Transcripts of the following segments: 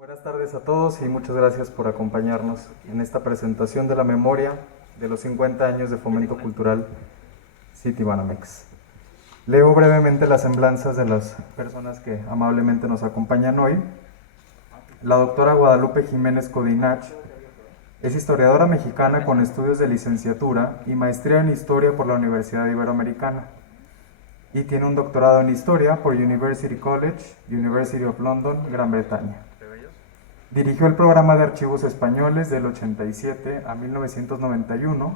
Buenas tardes a todos y muchas gracias por acompañarnos en esta presentación de la memoria de los 50 años de Fomento Cultural Citibanamex. Leo brevemente las semblanzas de las personas que amablemente nos acompañan hoy. La doctora Guadalupe Jiménez Codinach es historiadora mexicana con estudios de licenciatura y maestría en Historia por la Universidad Iberoamericana y tiene un doctorado en Historia por University College, University of London, Gran Bretaña. Dirigió el programa de archivos españoles del 87 a 1991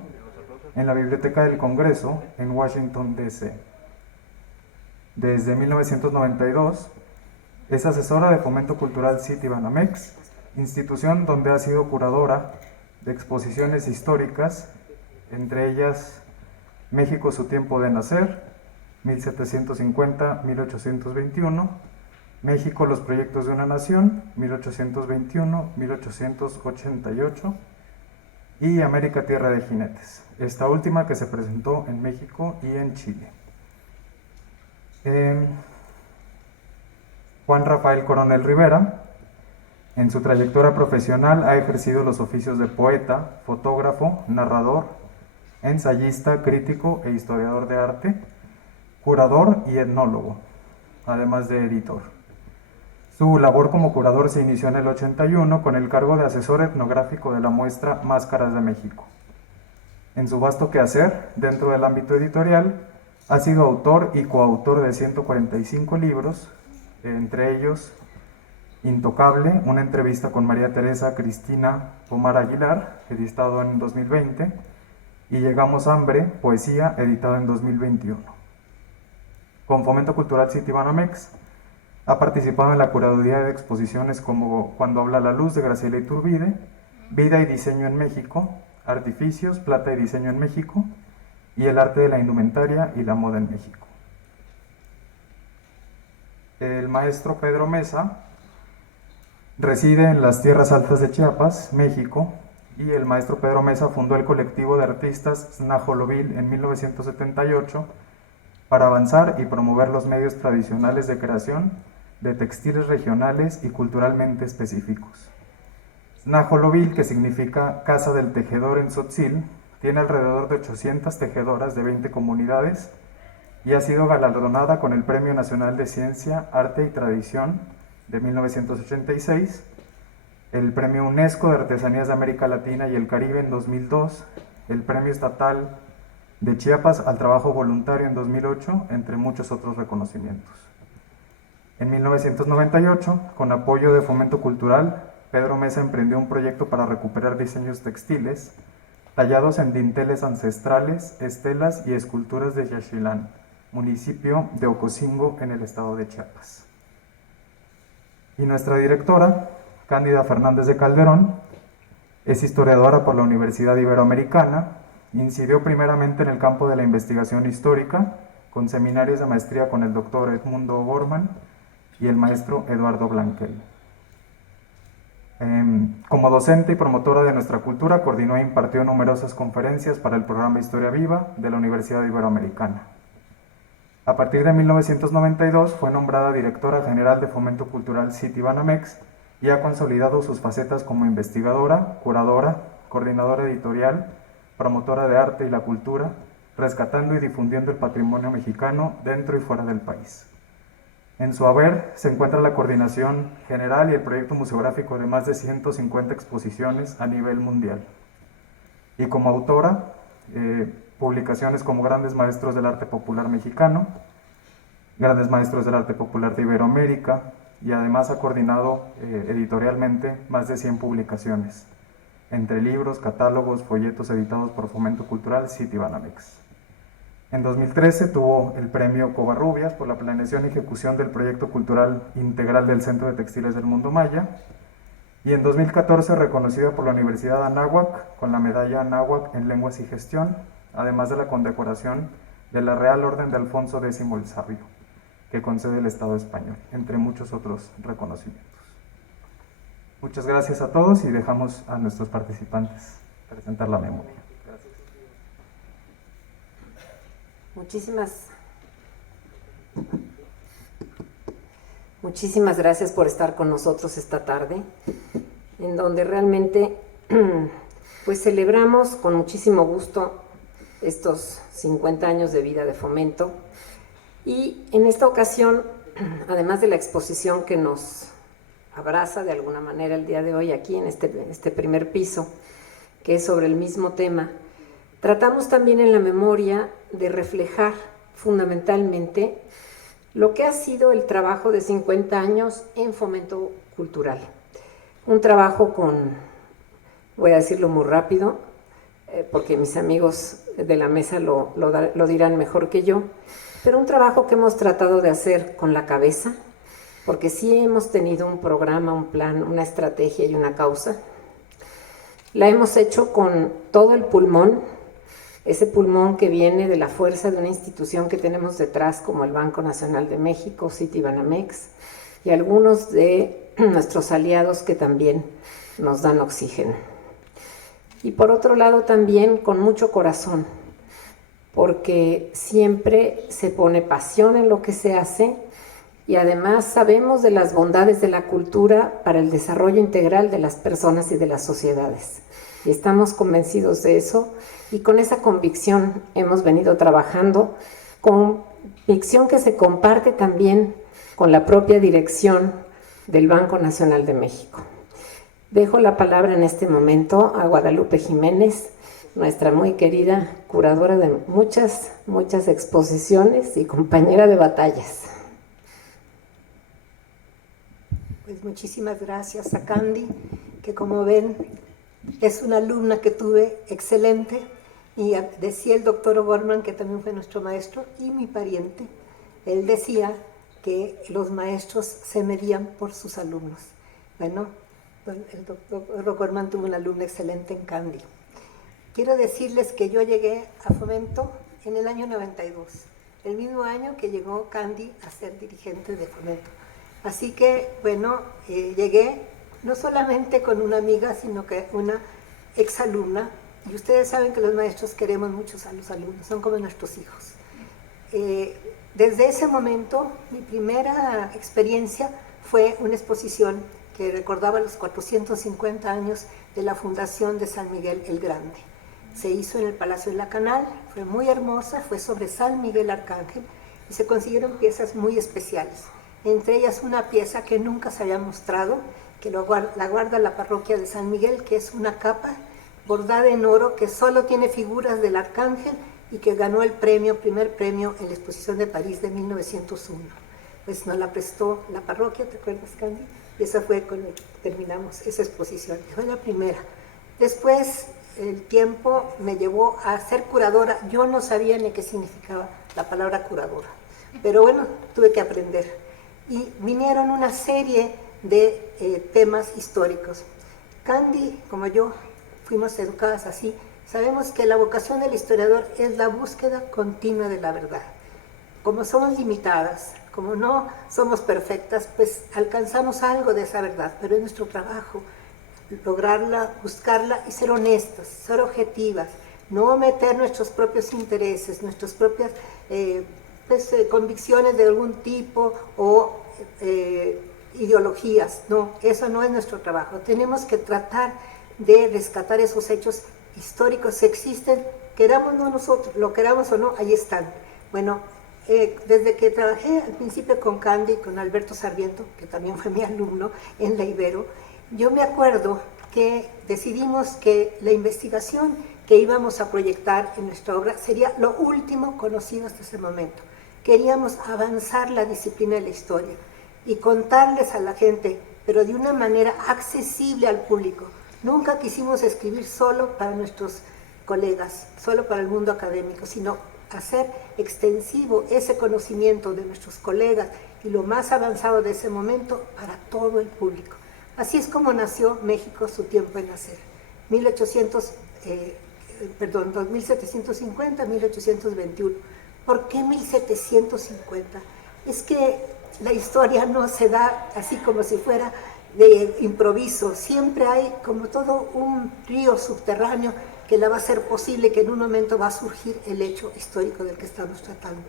en la Biblioteca del Congreso en Washington, D.C. Desde 1992 es asesora de Fomento Cultural Citibanamex, institución donde ha sido curadora de exposiciones históricas, entre ellas México, su tiempo de nacer, 1750-1821, México, los proyectos de una nación, 1821-1888, y América, tierra de jinetes, esta última que se presentó en México y en Chile. Juan Rafael Coronel Rivera, en su trayectoria profesional ha ejercido los oficios de poeta, fotógrafo, narrador, ensayista, crítico e historiador de arte, curador y etnólogo, además de editor. Su labor como curador se inició en el 81 con el cargo de asesor etnográfico de la muestra Máscaras de México. En su vasto quehacer, dentro del ámbito editorial, ha sido autor y coautor de 145 libros, entre ellos Intocable, una entrevista con María Teresa Cristina Pomar Aguilar, editado en 2020, y Llegamos Hambre, poesía, editado en 2021. Con Fomento Cultural Citibanamex, ha participado en la curaduría de exposiciones como Cuando habla la luz de Graciela Iturbide, Vida y diseño en México, Artificios, plata y diseño en México, y El arte de la indumentaria y la moda en México. El maestro Pedro Mesa reside en las tierras altas de Chiapas, México, y el maestro Pedro Mesa fundó el colectivo de artistas Snajolovil en 1978 para avanzar y promover los medios tradicionales de creación de textiles regionales y culturalmente específicos. Snajolovil, que significa Casa del Tejedor en Tzotzil, tiene alrededor de 800 tejedoras de 20 comunidades y ha sido galardonada con el Premio Nacional de Ciencia, Arte y Tradición de 1986, el Premio UNESCO de Artesanías de América Latina y el Caribe en 2002, el Premio Estatal de Chiapas al Trabajo Voluntario en 2008, entre muchos otros reconocimientos. En 1998, con apoyo de Fomento Cultural, Pedro Mesa emprendió un proyecto para recuperar diseños textiles tallados en dinteles ancestrales, estelas y esculturas de Yaxchilán, municipio de Ocosingo, en el estado de Chiapas. Y nuestra directora, Cándida Fernández de Calderón, es historiadora por la Universidad Iberoamericana, incidió primeramente en el campo de la investigación histórica, con seminarios de maestría con el doctor Edmundo Borman y el maestro Eduardo Blanquel. Como docente y promotora de nuestra cultura, coordinó e impartió numerosas conferencias para el programa Historia Viva de la Universidad Iberoamericana. A partir de 1992 fue nombrada directora general de Fomento Cultural Citibanamex y ha consolidado sus facetas como investigadora, curadora, coordinadora editorial, promotora de arte y la cultura, rescatando y difundiendo el patrimonio mexicano dentro y fuera del país. En su haber se encuentra la coordinación general y el proyecto museográfico de más de 150 exposiciones a nivel mundial. Y como autora, publicaciones como Grandes Maestros del Arte Popular Mexicano, Grandes Maestros del Arte Popular de Iberoamérica, y además ha coordinado editorialmente más de 100 publicaciones, entre libros, catálogos, folletos editados por Fomento Cultural Citibanamex. En 2013 tuvo el premio Covarrubias por la planeación y ejecución del proyecto cultural integral del Centro de Textiles del Mundo Maya, y en 2014 reconocida por la Universidad Anáhuac con la medalla Anáhuac en Lenguas y Gestión, además de la condecoración de la Real Orden de Alfonso X el Sabio, que concede el Estado español, entre muchos otros reconocimientos. Muchas gracias a todos y dejamos a nuestros participantes presentar la memoria. Gracias. Muchísimas gracias por estar con nosotros esta tarde, en donde realmente pues celebramos con muchísimo gusto estos 50 años de vida de Fomento. Y en esta ocasión, además de la exposición que nos abraza de alguna manera el día de hoy aquí en este primer piso, que es sobre el mismo tema, tratamos también en la memoria de reflejar fundamentalmente lo que ha sido el trabajo de 50 años en Fomento Cultural. Un trabajo voy a decirlo muy rápido, porque mis amigos de la mesa lo dirán mejor que yo, pero un trabajo que hemos tratado de hacer con la cabeza, porque sí hemos tenido un programa, un plan, una estrategia y una causa. La hemos hecho con todo el pulmón, ese pulmón que viene de la fuerza de una institución que tenemos detrás, como el Banco Nacional de México, Citibanamex, y algunos de nuestros aliados que también nos dan oxígeno. Y por otro lado también con mucho corazón, porque siempre se pone pasión en lo que se hace y además sabemos de las bondades de la cultura para el desarrollo integral de las personas y de las sociedades. Y estamos convencidos de eso y con esa convicción hemos venido trabajando, convicción que se comparte también con la propia dirección del Banco Nacional de México. Dejo la palabra en este momento a Guadalupe Jiménez, nuestra muy querida curadora de muchas exposiciones y compañera de batallas. Pues muchísimas gracias a Candy, que como ven es una alumna que tuve excelente, y decía el doctor O'Gorman, que también fue nuestro maestro y mi pariente, él decía que los maestros se medían por sus alumnos. Bueno, el doctor O'Gorman tuvo una alumna excelente en Candy. Quiero decirles que yo llegué a Fomento en el año 92, el mismo año que llegó Candy a ser dirigente de Fomento. Así que, bueno, llegué no solamente con una amiga, sino que una exalumna, y ustedes saben que los maestros queremos mucho a los alumnos, son como nuestros hijos. Desde ese momento, mi primera experiencia fue una exposición que recordaba los 450 años de la fundación de San Miguel el Grande. Se hizo en el Palacio de la Canal, fue muy hermosa, fue sobre San Miguel Arcángel, y se consiguieron piezas muy especiales. Entre ellas una pieza que nunca se había mostrado, que la guarda la parroquia de San Miguel, que es una capa bordada en oro que solo tiene figuras del arcángel y que ganó el primer premio en la exposición de París de 1901. Pues nos la prestó la parroquia, ¿te acuerdas, Candy? Y esa fue cuando terminamos esa exposición, fue la primera. Después el tiempo me llevó a ser curadora. Yo no sabía ni qué significaba la palabra curadora, pero bueno, tuve que aprender. Y vinieron una serie de temas históricos. Candy, como yo, fuimos educadas así. Sabemos que la vocación del historiador es la búsqueda continua de la verdad. Como somos limitadas, como no somos perfectas, pues alcanzamos algo de esa verdad, pero es nuestro trabajo lograrla, buscarla y ser honestas, ser objetivas, no meter nuestros propios intereses, nuestras propias convicciones de algún tipo o ideologías. No, eso no es nuestro trabajo. Tenemos que tratar de rescatar esos hechos históricos. Si existen, queramos no nosotros, lo queramos o no, ahí están. Bueno, desde que trabajé al principio con Candy, con Alberto Sarmiento, que también fue mi alumno en la Ibero, yo me acuerdo que decidimos que la investigación que íbamos a proyectar en nuestra obra sería lo último conocido hasta ese momento. Queríamos avanzar la disciplina de la historia y contarles a la gente, pero de una manera accesible al público. Nunca quisimos escribir solo para nuestros colegas, solo para el mundo académico, sino hacer extensivo ese conocimiento de nuestros colegas y lo más avanzado de ese momento para todo el público. Así es como nació México, su tiempo en nacer. 2750, 1821. ¿Por qué 1750? Es que la historia no se da así como si fuera de improviso. Siempre hay como todo un río subterráneo que la va a hacer posible que en un momento va a surgir el hecho histórico del que estamos tratando.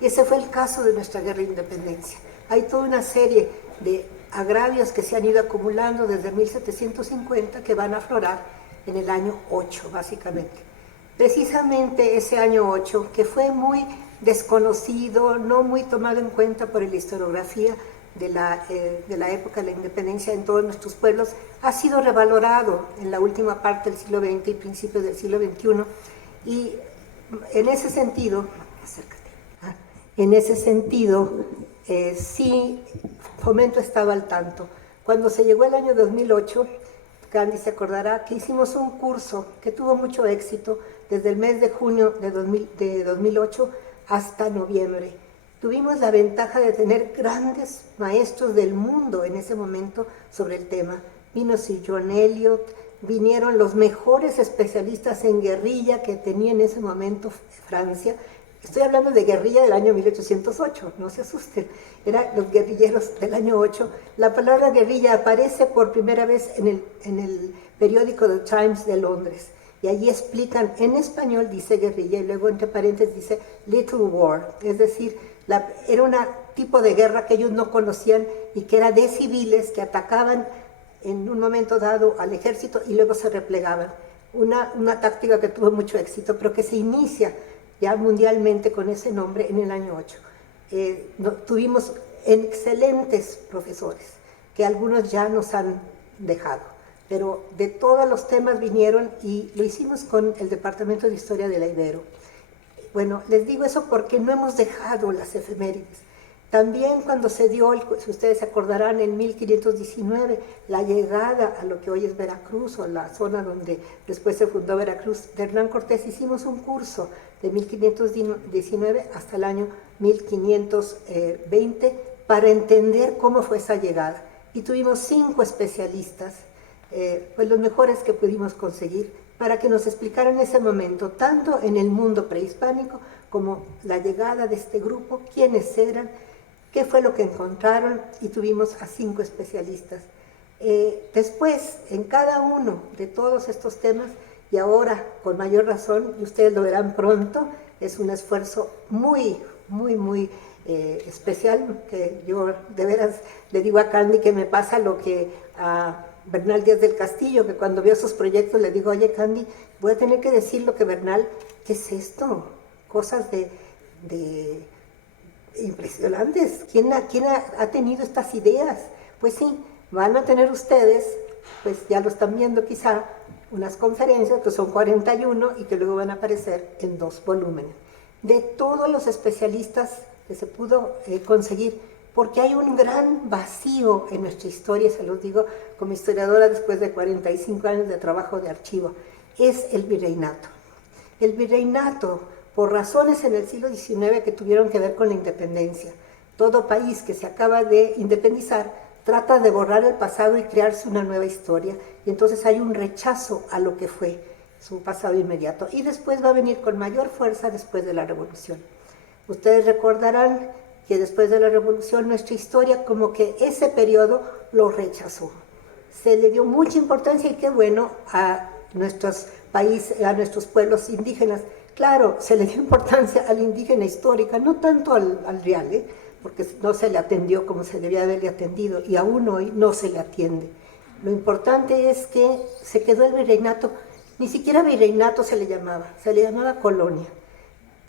Y ese fue el caso de nuestra guerra de independencia. Hay toda una serie de agravios que se han ido acumulando desde 1750 que van a aflorar en el año 8, básicamente. Precisamente ese año 8, que fue muy desconocido, no muy tomado en cuenta por la historiografía de la época de la independencia en todos nuestros pueblos, ha sido revalorado en la última parte del siglo XX y principios del siglo XXI. Y en ese sentido, sí, Fomento estaba al tanto. Cuando se llegó el año 2008, Candy se acordará que hicimos un curso que tuvo mucho éxito desde el mes de junio de 2008 hasta noviembre. Tuvimos la ventaja de tener grandes maestros del mundo en ese momento sobre el tema. Vino Sir John Eliot, vinieron los mejores especialistas en guerrilla que tenía en ese momento Francia. Estoy hablando de guerrilla del año 1808, no se asusten, eran los guerrilleros del año 8. La palabra guerrilla aparece por primera vez en el periódico The Times de Londres, y allí explican, en español dice guerrilla y luego entre paréntesis dice Little War, es decir, era un tipo de guerra que ellos no conocían y que era de civiles que atacaban en un momento dado al ejército y luego se replegaban. Una táctica que tuvo mucho éxito, pero que se inicia ya mundialmente con ese nombre en el año 8. Tuvimos excelentes profesores, que algunos ya nos han dejado, pero de todos los temas vinieron y lo hicimos con el Departamento de Historia de la Ibero. Bueno, les digo eso porque no hemos dejado las efemérides. También cuando se dio, si ustedes se acordarán, en 1519, la llegada a lo que hoy es Veracruz, o la zona donde después se fundó Veracruz, de Hernán Cortés, hicimos un curso de 1519 hasta el año 1520 para entender cómo fue esa llegada. Y tuvimos 5 especialistas, pues los mejores que pudimos conseguir, para que nos explicaran ese momento, tanto en el mundo prehispánico como la llegada de este grupo, quiénes eran, qué fue lo que encontraron, y tuvimos a 5 especialistas. Después, en cada uno de todos estos temas, y ahora con mayor razón, y ustedes lo verán pronto, es un esfuerzo muy especial, que yo de veras le digo a Candy que me pasa lo que a Bernal Díaz del Castillo, que cuando veo sus proyectos le digo, oye Candy, voy a tener que decir lo que Bernal, ¿qué es esto? Cosas de impresionantes. ¿Quién ha tenido estas ideas? Pues sí, van a tener ustedes, pues ya lo están viendo quizá, unas conferencias que son 41 y que luego van a aparecer en 2 volúmenes. De todos los especialistas que se pudo conseguir, porque hay un gran vacío en nuestra historia, se los digo como historiadora después de 45 años de trabajo de archivo, es el virreinato. El virreinato, por razones en el siglo XIX que tuvieron que ver con la independencia. Todo país que se acaba de independizar trata de borrar el pasado y crearse una nueva historia, y entonces hay un rechazo a lo que fue su pasado inmediato. Y después va a venir con mayor fuerza después de la Revolución. Ustedes recordarán que después de la Revolución nuestra historia como que ese periodo lo rechazó. Se le dio mucha importancia, y qué bueno, a nuestros países, a nuestros pueblos indígenas. Claro, se le dio importancia a la indígena histórica, no tanto al real, porque no se le atendió como se debía haberle atendido, y aún hoy no se le atiende. Lo importante es que se quedó el virreinato, ni siquiera virreinato se le llamaba colonia.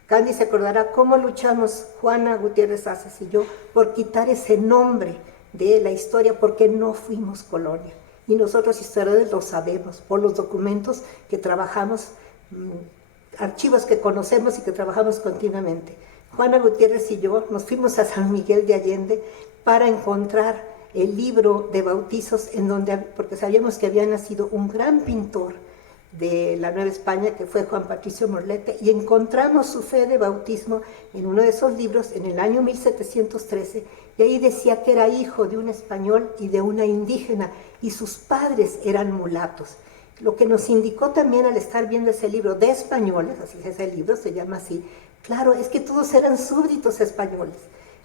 Candy se acordará cómo luchamos Juana Gutiérrez Haces y yo por quitar ese nombre de la historia, porque no fuimos colonia. Y nosotros historiadores lo sabemos por los documentos que trabajamos, archivos que conocemos y que trabajamos continuamente. Juana Gutiérrez y yo nos fuimos a San Miguel de Allende para encontrar el libro de bautizos, porque sabíamos que había nacido un gran pintor de la Nueva España, que fue Juan Patricio Morlete, y encontramos su fe de bautismo en uno de esos libros en el año 1713, y ahí decía que era hijo de un español y de una indígena, y sus padres eran mulatos. Lo que nos indicó también al estar viendo ese libro de españoles, así es ese libro, se llama así, claro, es que todos eran súbditos españoles.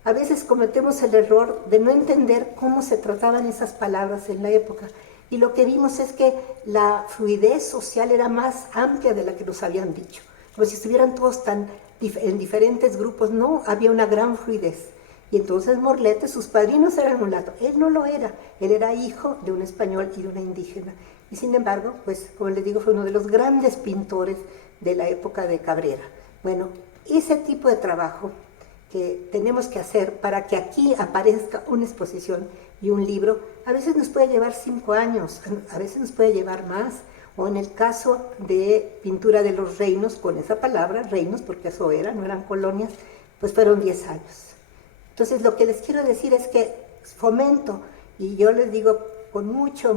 A veces cometemos el error de no entender cómo se trataban esas palabras en la época, y lo que vimos es que la fluidez social era más amplia de la que nos habían dicho, como si estuvieran todos tan en diferentes grupos, no, había una gran fluidez. Y entonces Morlete, sus padrinos eran mulatos, él no lo era, él era hijo de un español y de una indígena. Y sin embargo, pues como les digo, fue uno de los grandes pintores de la época de Cabrera. Bueno, ese tipo de trabajo que tenemos que hacer para que aquí aparezca una exposición y un libro, a veces nos puede llevar 5 años, a veces nos puede llevar más, o en el caso de pintura de los reinos, con esa palabra, reinos, porque eso era, no eran colonias, pues fueron 10 años. Entonces lo que les quiero decir es que Fomento, y yo les digo con mucha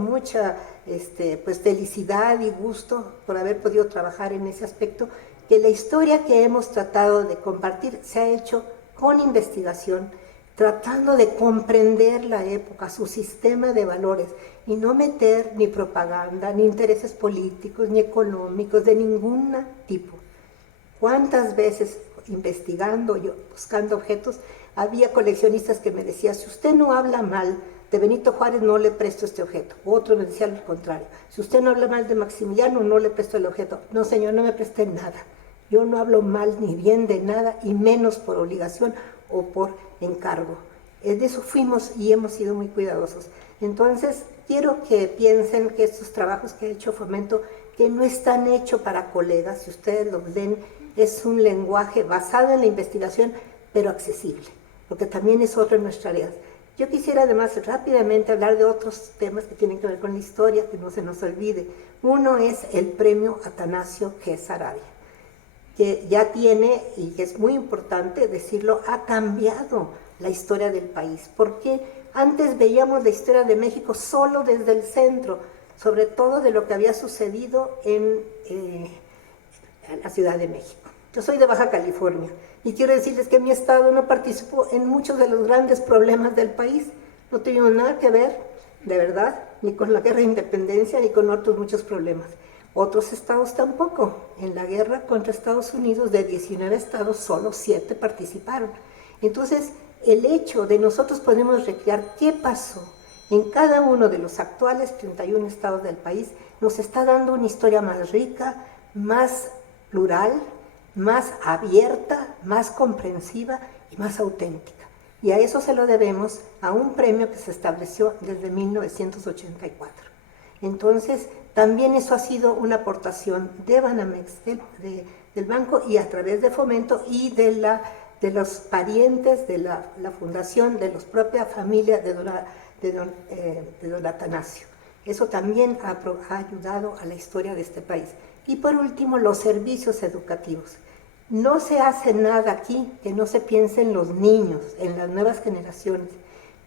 pues felicidad y gusto por haber podido trabajar en ese aspecto, que la historia que hemos tratado de compartir se ha hecho con investigación, tratando de comprender la época, su sistema de valores, y no meter ni propaganda, ni intereses políticos, ni económicos, de ningún tipo. ¿Cuántas veces investigando, yo buscando objetos, había coleccionistas que me decían, si usted no habla mal de Benito Juárez, no le presto este objeto? Otro me decía lo contrario, si usted no habla mal de Maximiliano, no le presto el objeto. No, señor, no me presté nada. Yo no hablo mal ni bien de nada, y menos por obligación o por encargo. De eso fuimos y hemos sido muy cuidadosos. Entonces, quiero que piensen que estos trabajos que ha hecho Fomento, que no están hechos para colegas, si ustedes los leen, es un lenguaje basado en la investigación, pero accesible, porque también es otra de nuestras tareas. Yo quisiera además rápidamente hablar de otros temas que tienen que ver con la historia, que no se nos olvide. Uno es el premio Atanasio G. Saravia, que ya tiene, y que es muy importante decirlo, ha cambiado la historia del país, porque antes veíamos la historia de México solo desde el centro, sobre todo de lo que había sucedido en la Ciudad de México. Yo soy de Baja California y quiero decirles que mi estado no participó en muchos de los grandes problemas del país, no tuvimos nada que ver, de verdad, ni con la guerra de independencia, ni con otros muchos problemas. Otros estados tampoco. En la guerra contra Estados Unidos, de 19 estados, solo 7 participaron. Entonces, el hecho de nosotros podemos recrear qué pasó en cada uno de los actuales 31 estados del país, nos está dando una historia más rica, más plural, más abierta, más comprensiva y más auténtica. Y a eso se lo debemos a un premio que se estableció desde 1984. Entonces, también eso ha sido una aportación de Banamex, del banco, y a través de Fomento y de los parientes de la fundación, de la propia familia de don Atanasio. Eso también ha ayudado a la historia de este país. Y por último, los servicios educativos. No se hace nada aquí que no se piense en los niños, en las nuevas generaciones.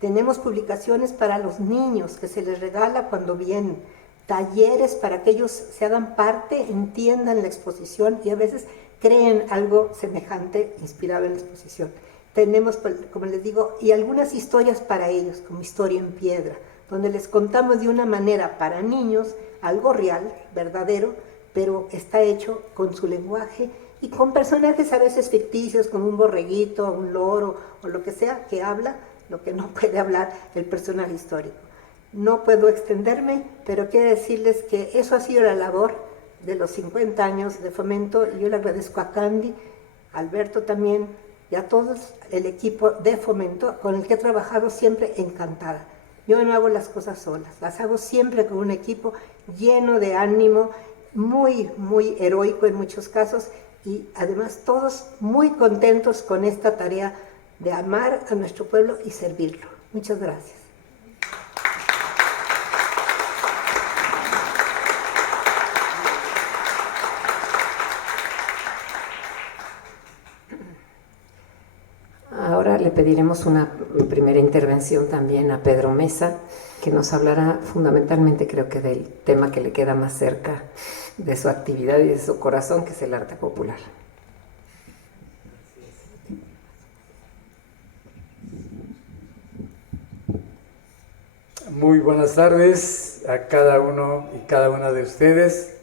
Tenemos publicaciones para los niños que se les regala cuando vienen, talleres para que ellos se hagan parte, entiendan la exposición y a veces creen algo semejante inspirado en la exposición. Tenemos, como les digo, y algunas historias para ellos, como Historia en Piedra, donde les contamos de una manera para niños algo real, verdadero, pero está hecho con su lenguaje y con personajes a veces ficticios, como un borreguito, un loro o lo que sea, que habla lo que no puede hablar el personaje histórico. No puedo extenderme, pero quiero decirles que eso ha sido la labor de los 50 años de Fomento, y yo le agradezco a Candy, a Alberto también, y a todos el equipo de Fomento, con el que he trabajado siempre encantada. Yo no hago las cosas solas, las hago siempre con un equipo lleno de ánimo, muy, muy heroico en muchos casos, y además todos muy contentos con esta tarea de amar a nuestro pueblo y servirlo. Muchas gracias. Ahora le pediremos una primera intervención también a Pedro Mesa, que nos hablará fundamentalmente, creo que del tema que le queda más cerca de su actividad y de su corazón, que es el arte popular. Muy buenas tardes a cada uno y cada una de ustedes.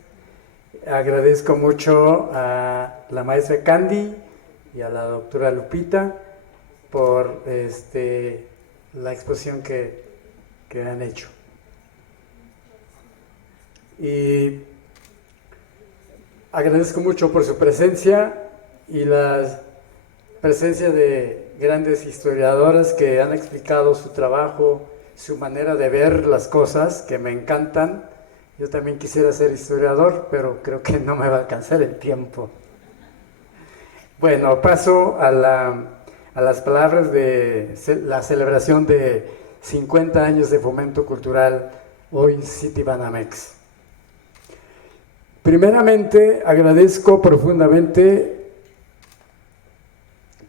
Agradezco mucho a la maestra Candy y a la doctora Lupita por la exposición que han hecho. Y agradezco mucho por su presencia y la presencia de grandes historiadoras que han explicado su trabajo, su manera de ver las cosas, que me encantan. Yo también quisiera ser historiador, pero creo que no me va a alcanzar el tiempo. Bueno, paso a las palabras de la celebración de 50 años de Fomento Cultural, hoy Citibanamex. Primeramente, agradezco profundamente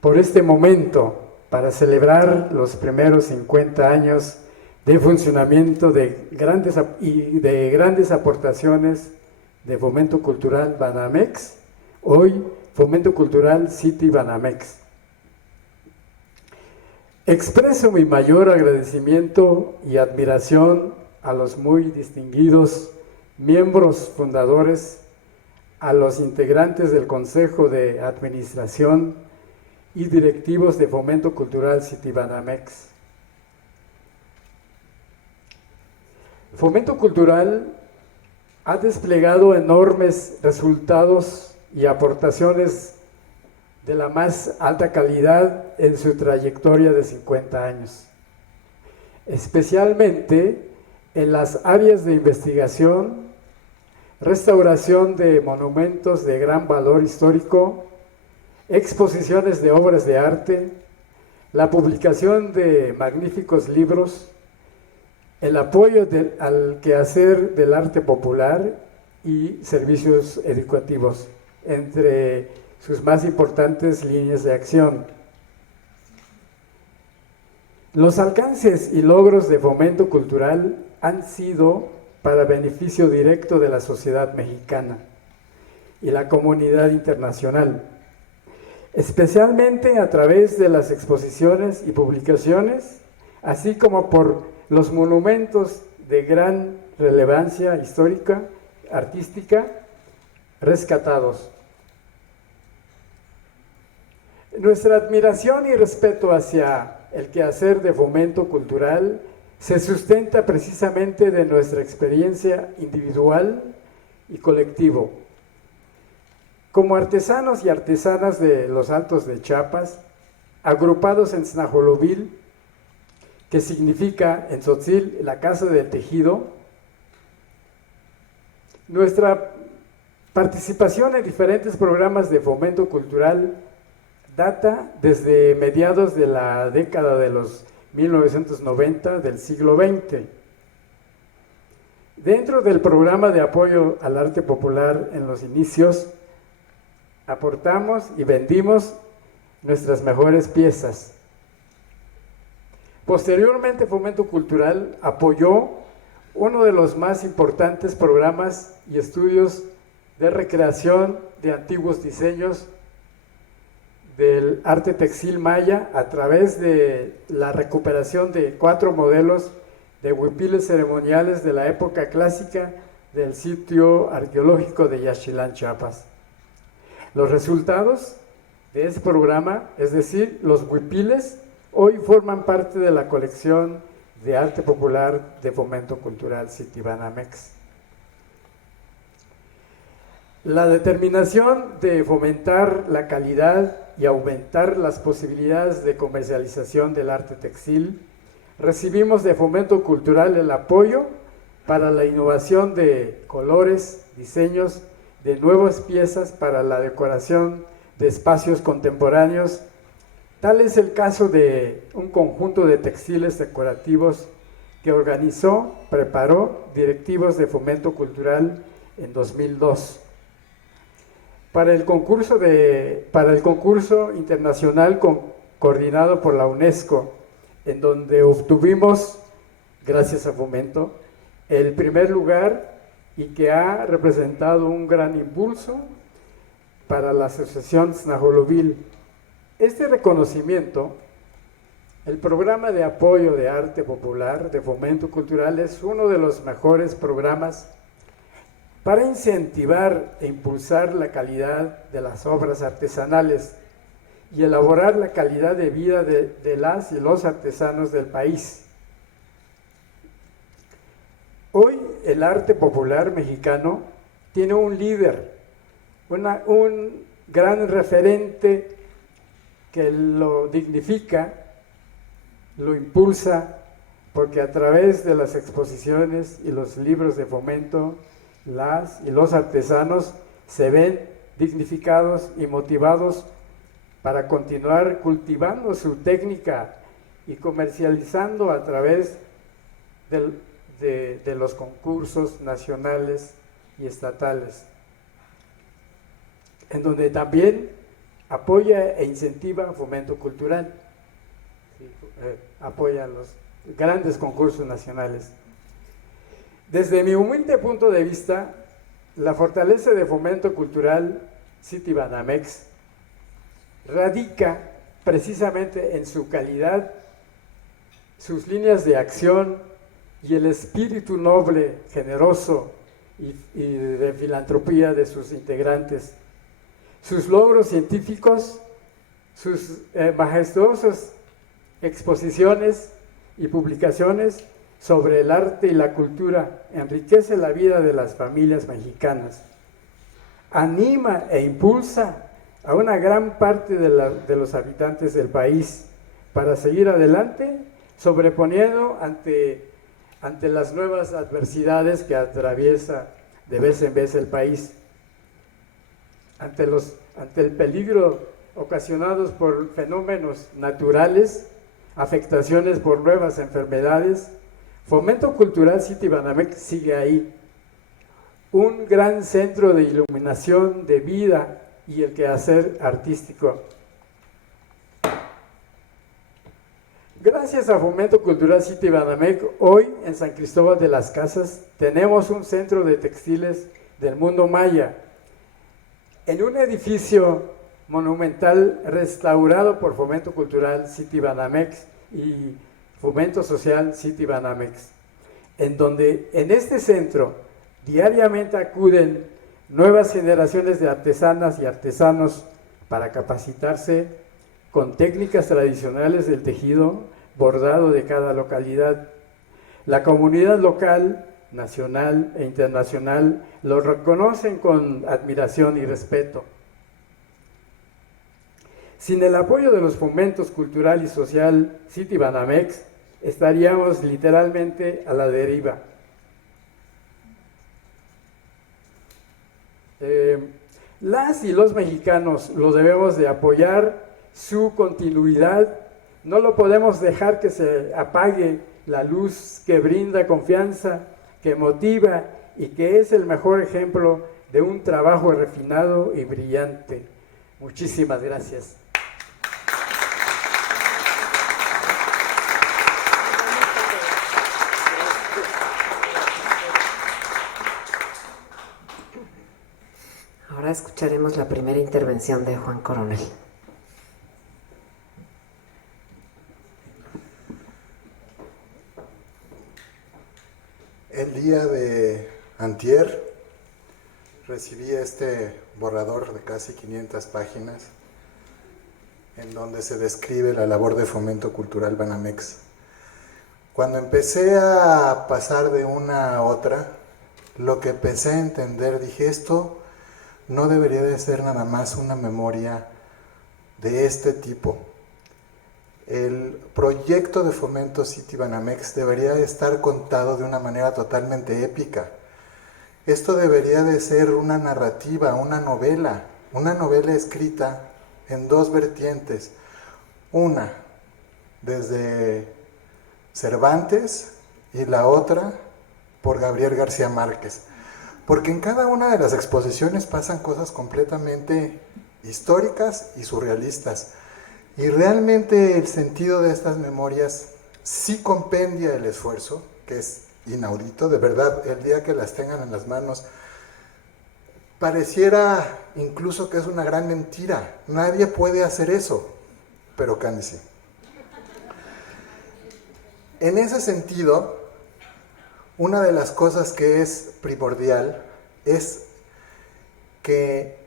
por este momento para celebrar los primeros 50 años de funcionamiento de grandes aportaciones de Fomento Cultural Banamex, hoy Fomento Cultural Citibanamex. Expreso mi mayor agradecimiento y admiración a los muy distinguidos miembros fundadores, a los integrantes del Consejo de Administración y directivos de Fomento Cultural Citibanamex. Fomento Cultural ha desplegado enormes resultados y aportaciones de la más alta calidad en su trayectoria de 50 años, especialmente en las áreas de investigación, restauración de monumentos de gran valor histórico, exposiciones de obras de arte, la publicación de magníficos libros, el apoyo al quehacer del arte popular y servicios educativos, entre sus más importantes líneas de acción. Los alcances y logros de Fomento Cultural han sido para beneficio directo de la sociedad mexicana y la comunidad internacional, especialmente a través de las exposiciones y publicaciones, así como por los monumentos de gran relevancia histórica, artística, rescatados. Nuestra admiración y respeto hacia el quehacer de Fomento Cultural se sustenta precisamente de nuestra experiencia individual y colectivo. Como artesanos y artesanas de los Altos de Chiapas, agrupados en Snajolobil, que significa en tzotzil la casa del tejido, nuestra participación en diferentes programas de fomento cultural data desde mediados de la década de los 1990 del siglo XX. Dentro del programa de apoyo al arte popular en los inicios, aportamos y vendimos nuestras mejores piezas. Posteriormente, Fomento Cultural apoyó uno de los más importantes programas y estudios de recreación de antiguos diseños del arte textil maya a través de la recuperación de 4 modelos de huipiles ceremoniales de la época clásica del sitio arqueológico de Yaxchilán, Chiapas. Los resultados de este programa, es decir, los huipiles, hoy forman parte de la colección de arte popular de Fomento Cultural Citibanamex. La determinación de fomentar la calidad y aumentar las posibilidades de comercialización del arte textil, recibimos de Fomento Cultural el apoyo para la innovación de colores, diseños, de nuevas piezas para la decoración de espacios contemporáneos. Tal es el caso de un conjunto de textiles decorativos que organizó, preparó directivos de Fomento Cultural en 2002. Para el concurso internacional coordinado por la UNESCO, en donde obtuvimos, gracias a Fomento, el primer lugar y que ha representado un gran impulso para la Asociación Snajolobil. Este reconocimiento, el programa de apoyo de arte popular de Fomento Cultural, es uno de los mejores programas para incentivar e impulsar la calidad de las obras artesanales y elaborar la calidad de vida de las y los artesanos del país. Hoy el arte popular mexicano tiene un líder, un gran referente que lo dignifica, lo impulsa, porque a través de las exposiciones y los libros de fomento, las y los artesanos se ven dignificados y motivados para continuar cultivando su técnica y comercializando a través de los concursos nacionales y estatales, en donde también apoya e incentiva fomento cultural, ¿sí? Apoya los grandes concursos nacionales. Desde mi humilde punto de vista, la fortaleza de fomento cultural Citibanamex radica precisamente en su calidad, sus líneas de acción y el espíritu noble, generoso y de filantropía de sus integrantes. Sus logros científicos, sus majestuosas exposiciones y publicaciones sobre el arte y la cultura enriquece la vida de las familias mexicanas. Anima e impulsa a una gran parte de los habitantes del país para seguir adelante, sobreponiendo ante las nuevas adversidades que atraviesa de vez en vez el país, ante el peligro ocasionados por fenómenos naturales, afectaciones por nuevas enfermedades. Fomento Cultural Citibanamex sigue ahí, un gran centro de iluminación, de vida y el quehacer artístico. Gracias a Fomento Cultural Citibanamex, hoy en San Cristóbal de las Casas tenemos un centro de textiles del mundo maya, en un edificio monumental restaurado por Fomento Cultural Citibanamex y Fomento Social Citibanamex, en donde en este centro diariamente acuden nuevas generaciones de artesanas y artesanos para capacitarse con técnicas tradicionales del tejido bordado de cada localidad. La comunidad local, nacional e internacional lo reconocen con admiración y respeto. Sin el apoyo de los fomentos cultural y social Citibanamex, estaríamos literalmente a la deriva. Las y los mexicanos lo debemos de apoyar, su continuidad. No lo podemos dejar que se apague la luz que brinda confianza, que motiva y que es el mejor ejemplo de un trabajo refinado y brillante. Muchísimas gracias. Ahora escucharemos la primera intervención de Juan Coronel. El día de antier recibí este borrador de casi 500 páginas en donde se describe la labor de Fomento Cultural Banamex. Cuando empecé a pasar de una a otra, lo que empecé a entender, dije, esto no debería de ser nada más una memoria de este tipo. El proyecto de Fomento Citibanamex debería estar contado de una manera totalmente épica. Esto debería de ser una narrativa, una novela escrita en dos vertientes. Una, desde Cervantes, y la otra por Gabriel García Márquez. Porque en cada una de las exposiciones pasan cosas completamente históricas y surrealistas. Y realmente el sentido de estas memorias sí compendia el esfuerzo, que es inaudito, de verdad, el día que las tengan en las manos, pareciera incluso que es una gran mentira. Nadie puede hacer eso, pero Candy sí. En ese sentido, una de las cosas que es primordial es que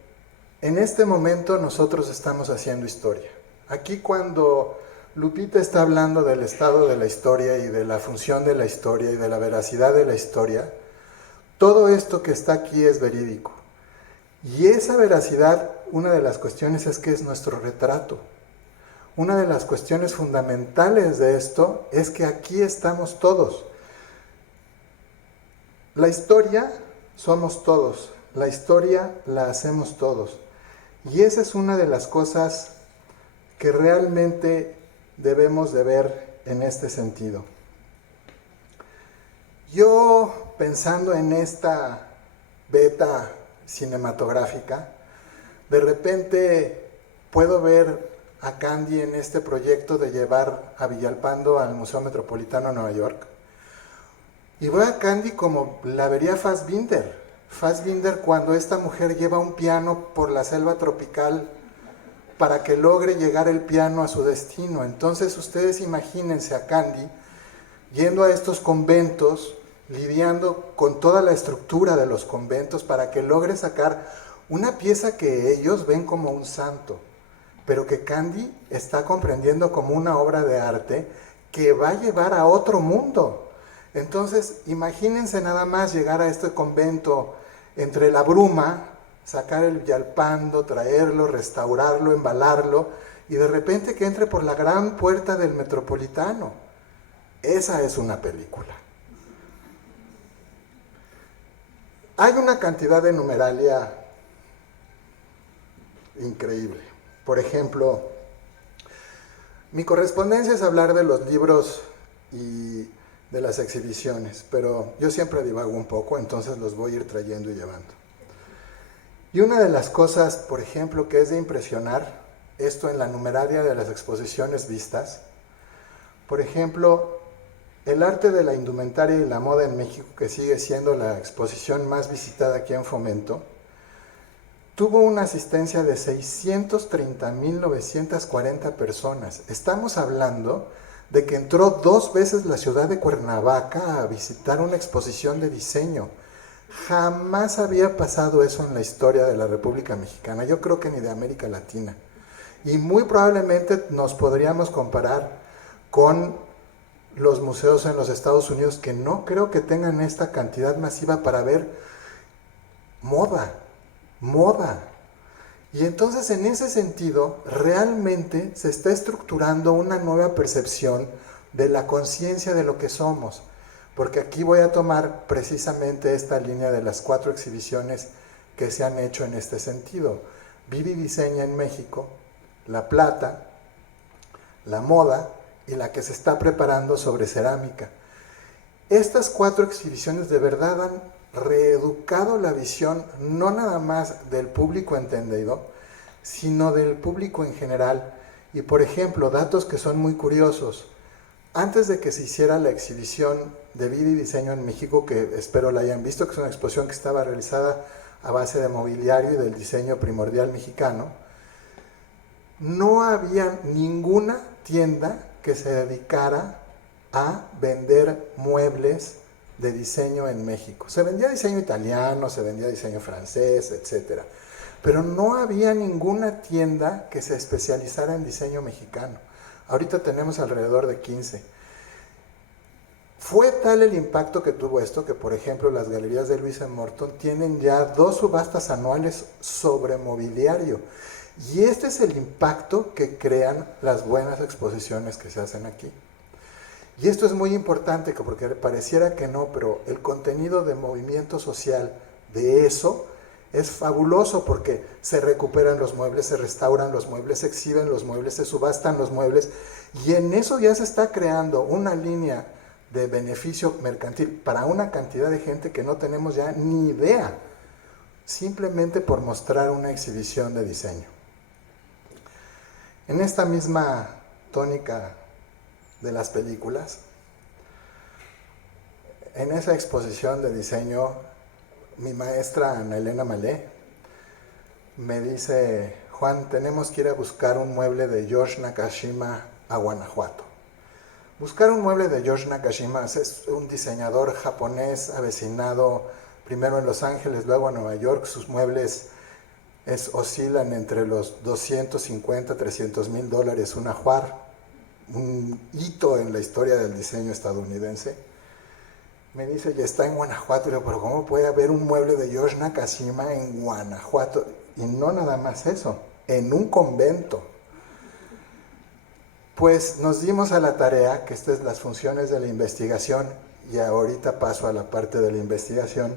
en este momento nosotros estamos haciendo historia. Aquí cuando Lupita está hablando del estado de la historia y de la función de la historia y de la veracidad de la historia, todo esto que está aquí es verídico. Y esa veracidad, una de las cuestiones es que es nuestro retrato. Una de las cuestiones fundamentales de esto es que aquí estamos todos. La historia somos todos, la historia la hacemos todos. Y esa es una de las cosas que realmente debemos de ver en este sentido. Yo, pensando en esta beta cinematográfica, de repente puedo ver a Candy en este proyecto de llevar a Villalpando al Museo Metropolitano de Nueva York. Y veo a Candy como la vería Fassbinder. Fassbinder cuando esta mujer lleva un piano por la selva tropical para que logre llegar el piano a su destino. Entonces ustedes imagínense a Candy yendo a estos conventos, lidiando con toda la estructura de los conventos para que logre sacar una pieza que ellos ven como un santo, pero que Candy está comprendiendo como una obra de arte que va a llevar a otro mundo. Entonces, imagínense nada más llegar a este convento entre la bruma, sacar el Villalpando, traerlo, restaurarlo, embalarlo, y de repente que entre por la gran puerta del Metropolitano. Esa es una película. Hay una cantidad de numeralia increíble. Por ejemplo, mi correspondencia es hablar de los libros y de las exhibiciones, pero yo siempre divago un poco, entonces los voy a ir trayendo y llevando. Y una de las cosas, por ejemplo, que es de impresionar, esto en la numeralia de las exposiciones vistas, por ejemplo, el arte de la indumentaria y la moda en México, que sigue siendo la exposición más visitada aquí en Fomento, tuvo una asistencia de 630,940 personas. Estamos hablando de que entró 2 veces la ciudad de Cuernavaca a visitar una exposición de diseño. Jamás había pasado eso en la historia de la República Mexicana, yo creo que ni de América Latina. Y muy probablemente nos podríamos comparar con los museos en los Estados Unidos, que no creo que tengan esta cantidad masiva para ver moda. Y entonces en ese sentido realmente se está estructurando una nueva percepción de la conciencia de lo que somos, porque aquí voy a tomar precisamente esta línea de las 4 exhibiciones que se han hecho en este sentido. Vivi diseña en México, La Plata, la moda y la que se está preparando sobre cerámica. Estas 4 exhibiciones de verdad han reeducado la visión no nada más del público entendido, sino del público en general. Y por ejemplo, datos que son muy curiosos. Antes de que se hiciera la exhibición de Vivi Diseño en México, que espero la hayan visto, que es una exposición que estaba realizada a base de mobiliario y del diseño primordial mexicano, no había ninguna tienda que se dedicara a vender muebles de diseño en México. Se vendía diseño italiano, se vendía diseño francés, etc. Pero no había ninguna tienda que se especializara en diseño mexicano. Ahorita tenemos alrededor de 15. Fue tal el impacto que tuvo esto que, por ejemplo, las galerías de Louis M. Morton tienen ya 2 subastas anuales sobre mobiliario. Y este es el impacto que crean las buenas exposiciones que se hacen aquí. Y esto es muy importante porque pareciera que no, pero el contenido de movimiento social de eso es fabuloso porque se recuperan los muebles, se restauran los muebles, se exhiben los muebles, se subastan los muebles, y en eso ya se está creando una línea de beneficio mercantil para una cantidad de gente que no tenemos ya ni idea, simplemente por mostrar una exhibición de diseño. En esta misma tónica de las películas, en esa exposición de diseño, mi maestra Ana Elena Malé me dice: Juan, tenemos que ir a buscar un mueble de George Nakashima a Guanajuato. Buscar un mueble de George Nakashima es un diseñador japonés avecinado primero en Los Ángeles, luego en Nueva York. Sus muebles oscilan entre los 250, 300 mil dólares un ajuar, un hito en la historia del diseño estadounidense. Me dice, ya está en Guanajuato. Y yo, pero ¿cómo puede haber un mueble de George Nakashima en Guanajuato? Y no nada más eso, en un convento. Pues nos dimos a la tarea, que estas es las funciones de la investigación, y ahorita paso a la parte de la investigación,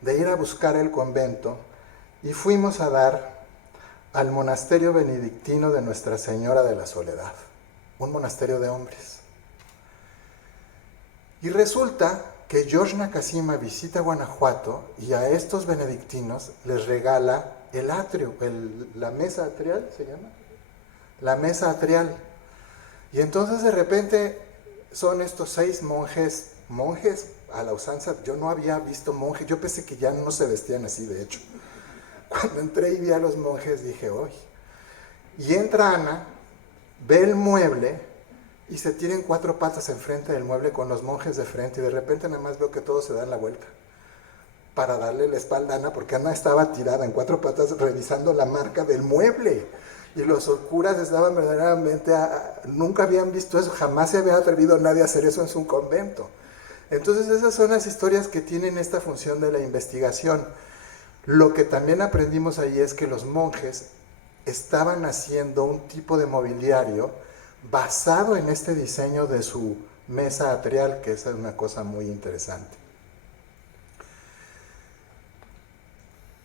de ir a buscar el convento, y fuimos a dar al monasterio benedictino de Nuestra Señora de la Soledad, un monasterio de hombres. Y resulta que George Nakashima visita Guanajuato y a estos benedictinos les regala el atrio, la mesa atrial, ¿se llama? La mesa atrial. Y entonces de repente son estos 6 monjes a la usanza. Yo no había visto monjes, yo pensé que ya no se vestían así, de hecho. Cuando entré y vi a los monjes dije, uy. Y entra Ana, ve el mueble y se tira en 4 patas enfrente del mueble con los monjes de frente, y de repente nada más veo que todos se dan la vuelta para darle la espalda a Ana, porque Ana estaba tirada en 4 patas revisando la marca del mueble, y los curas estaban verdaderamente, nunca habían visto eso, jamás se había atrevido nadie a hacer eso en su convento. Entonces esas son las historias que tienen esta función de la investigación. Lo que también aprendimos ahí es que los monjes estaban haciendo un tipo de mobiliario basado en este diseño de su mesa atrial, que esa es una cosa muy interesante.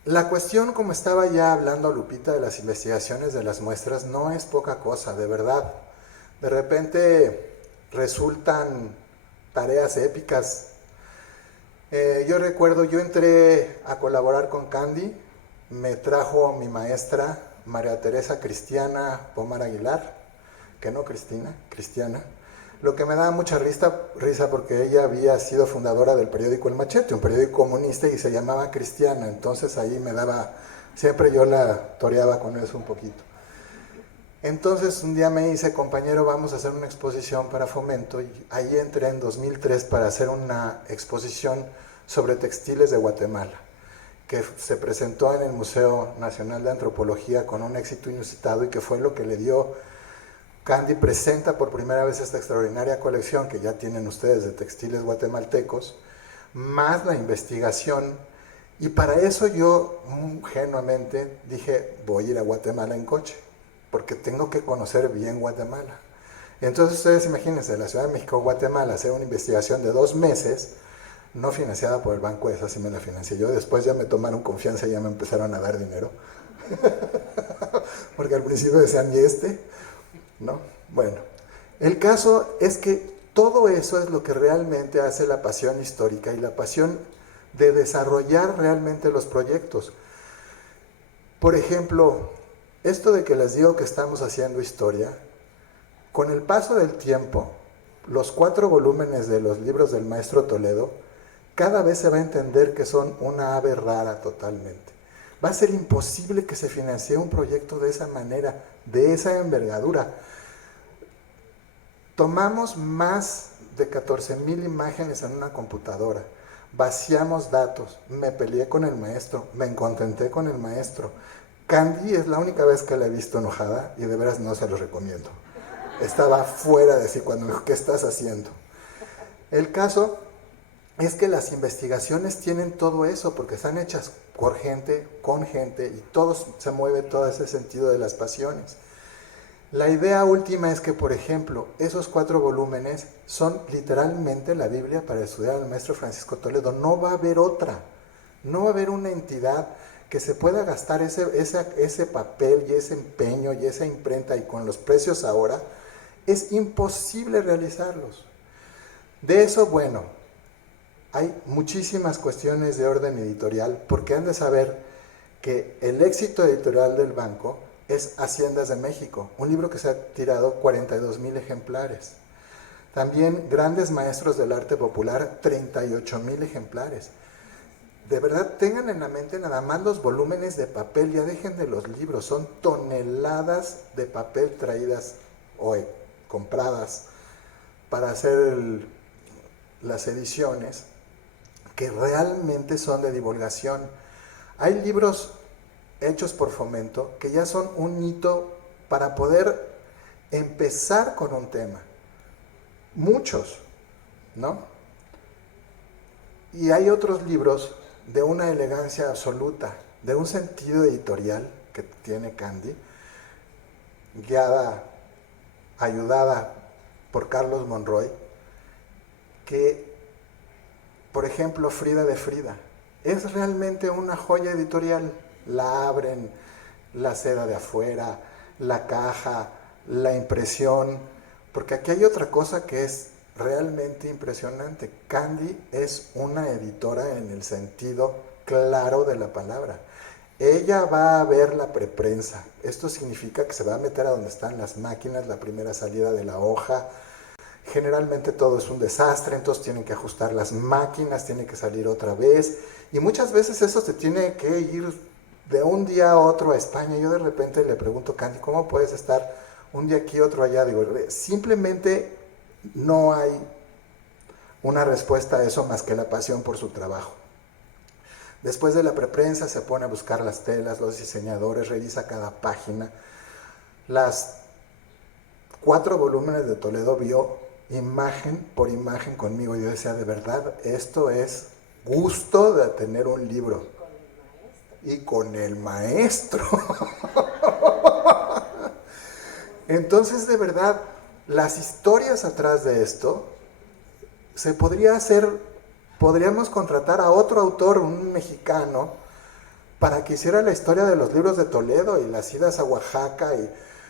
La cuestión, como estaba ya hablando Lupita, de las investigaciones de las muestras, no es poca cosa, de verdad. De repente resultan tareas épicas. Yo recuerdo, yo entré a colaborar con Candy, me trajo mi maestra María Teresa Cristiana Pomar Aguilar, que no Cristina, Cristiana, lo que me daba mucha risa porque ella había sido fundadora del periódico El Machete, un periódico comunista, y se llamaba Cristiana, entonces ahí me daba, siempre yo la toreaba con eso un poquito. Entonces un día me dice, compañero, vamos a hacer una exposición para Fomento, y ahí entré en 2003 para hacer una exposición sobre textiles de Guatemala, que se presentó en el Museo Nacional de Antropología con un éxito inusitado, y que fue lo que le dio. Candy presenta por primera vez esta extraordinaria colección que ya tienen ustedes de textiles guatemaltecos, más la investigación, y para eso yo ingenuamente dije, voy a ir a Guatemala en coche, porque tengo que conocer bien Guatemala. Entonces ustedes imagínense, la Ciudad de México, Guatemala, hacer una investigación de 2 meses, no financiada por el banco, esa sí me la financié yo, después ya me tomaron confianza y ya me empezaron a dar dinero, porque al principio decían, ¿y este? ¿No? Bueno, el caso es que todo eso es lo que realmente hace la pasión histórica y la pasión de desarrollar realmente los proyectos. Por ejemplo, esto de que les digo que estamos haciendo historia, con el paso del tiempo, los 4 volúmenes de los libros del maestro Toledo, cada vez se va a entender que son una ave rara totalmente. Va a ser imposible que se financie un proyecto de esa manera, de esa envergadura. Tomamos más de 14,000 imágenes en una computadora, vaciamos datos, me peleé con el maestro, me contenté con el maestro. Candy es la única vez que la he visto enojada y de veras no se los recomiendo. Estaba fuera de sí cuando me dijo, ¿qué estás haciendo? El caso es que las investigaciones tienen todo eso, porque están hechas por gente, con gente, y todo se mueve, todo ese sentido de las pasiones. La idea última es que, por ejemplo, esos 4 volúmenes son literalmente la Biblia para estudiar al maestro Francisco Toledo. No va a haber otra, no va a haber una entidad que se pueda gastar ese papel y ese empeño y esa imprenta, y con los precios ahora, es imposible realizarlos. De eso, bueno, hay muchísimas cuestiones de orden editorial, porque han de saber que el éxito editorial del banco es Haciendas de México, un libro que se ha tirado 42,000 ejemplares. También Grandes Maestros del Arte Popular, 38,000 ejemplares. De verdad, tengan en la mente nada más los volúmenes de papel, ya dejen de los libros, son toneladas de papel traídas o compradas para hacer las ediciones, que realmente son de divulgación. Hay libros hechos por Fomento que ya son un hito para poder empezar con un tema. Muchos, ¿no? Y hay otros libros de una elegancia absoluta, de un sentido editorial que tiene Candy, guiada, ayudada por Carlos Monroy, que, por ejemplo, Frida de Frida, es realmente una joya editorial. La abren, la seda de afuera, la caja, la impresión, porque aquí hay otra cosa que es realmente impresionante. Candy es una editora en el sentido claro de la palabra. Ella va a ver la preprensa. Esto significa que se va a meter a donde están las máquinas, la primera salida de la hoja. Generalmente todo es un desastre, entonces tienen que ajustar las máquinas, tiene que salir otra vez. Y muchas veces eso se tiene que ir de un día a otro a España. Yo de repente le pregunto, Candy, ¿cómo puedes estar un día aquí, otro allá? Digo, simplemente no hay una respuesta a eso más que la pasión por su trabajo. Después de la preprensa se pone a buscar las telas, los diseñadores, revisa cada página. Las 4 volúmenes de Toledo vio imagen por imagen conmigo. Yo decía, de verdad, esto es gusto de tener un libro. Y con el maestro. Entonces, de verdad, las historias atrás de esto, se podría hacer, podríamos contratar a otro autor, un mexicano, para que hiciera la historia de los libros de Toledo y las idas a Oaxaca.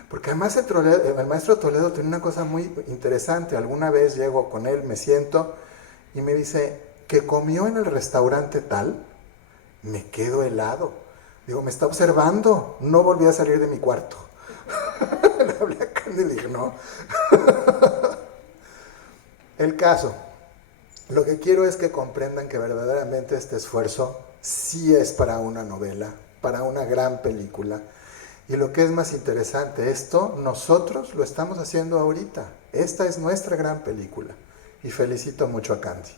Porque además el maestro Toledo tiene una cosa muy interesante. Alguna vez llego con él, me siento y me dice que comió en el restaurante tal. Me quedo helado. Digo, me está observando. No volví a salir de mi cuarto. Le hablé a Candy y le dije, no. El caso. Lo que quiero es que comprendan que verdaderamente este esfuerzo sí es para una novela, para una gran película. Y lo que es más interesante, esto nosotros lo estamos haciendo ahorita. Esta es nuestra gran película. Y felicito mucho a Candy.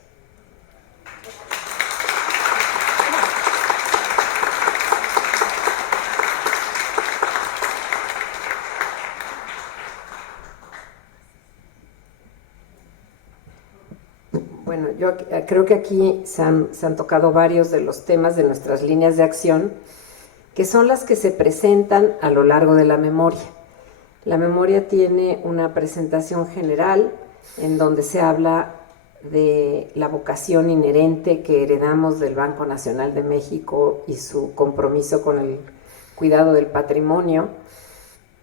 Bueno, yo creo que aquí se han tocado varios de los temas de nuestras líneas de acción, que son las que se presentan a lo largo de la memoria. La memoria tiene una presentación general en donde se habla de la vocación inherente que heredamos del Banco Nacional de México y su compromiso con el cuidado del patrimonio.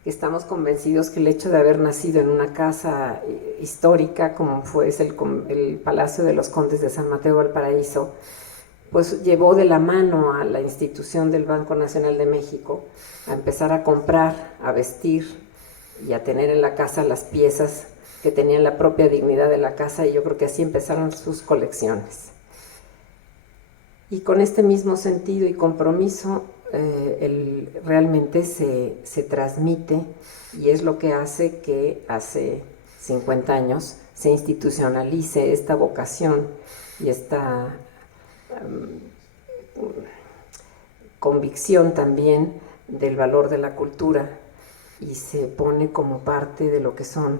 Estamos convencidos que el hecho de haber nacido en una casa histórica como fue el Palacio de los Condes de San Mateo Valparaíso, pues llevó de la mano a la institución del Banco Nacional de México a empezar a comprar, a vestir y a tener en la casa las piezas que tenían la propia dignidad de la casa, y yo creo que así empezaron sus colecciones. Y con este mismo sentido y compromiso realmente se transmite, y es lo que hace que hace 50 años se institucionalice esta vocación y esta convicción también del valor de la cultura, y se pone como parte de lo que son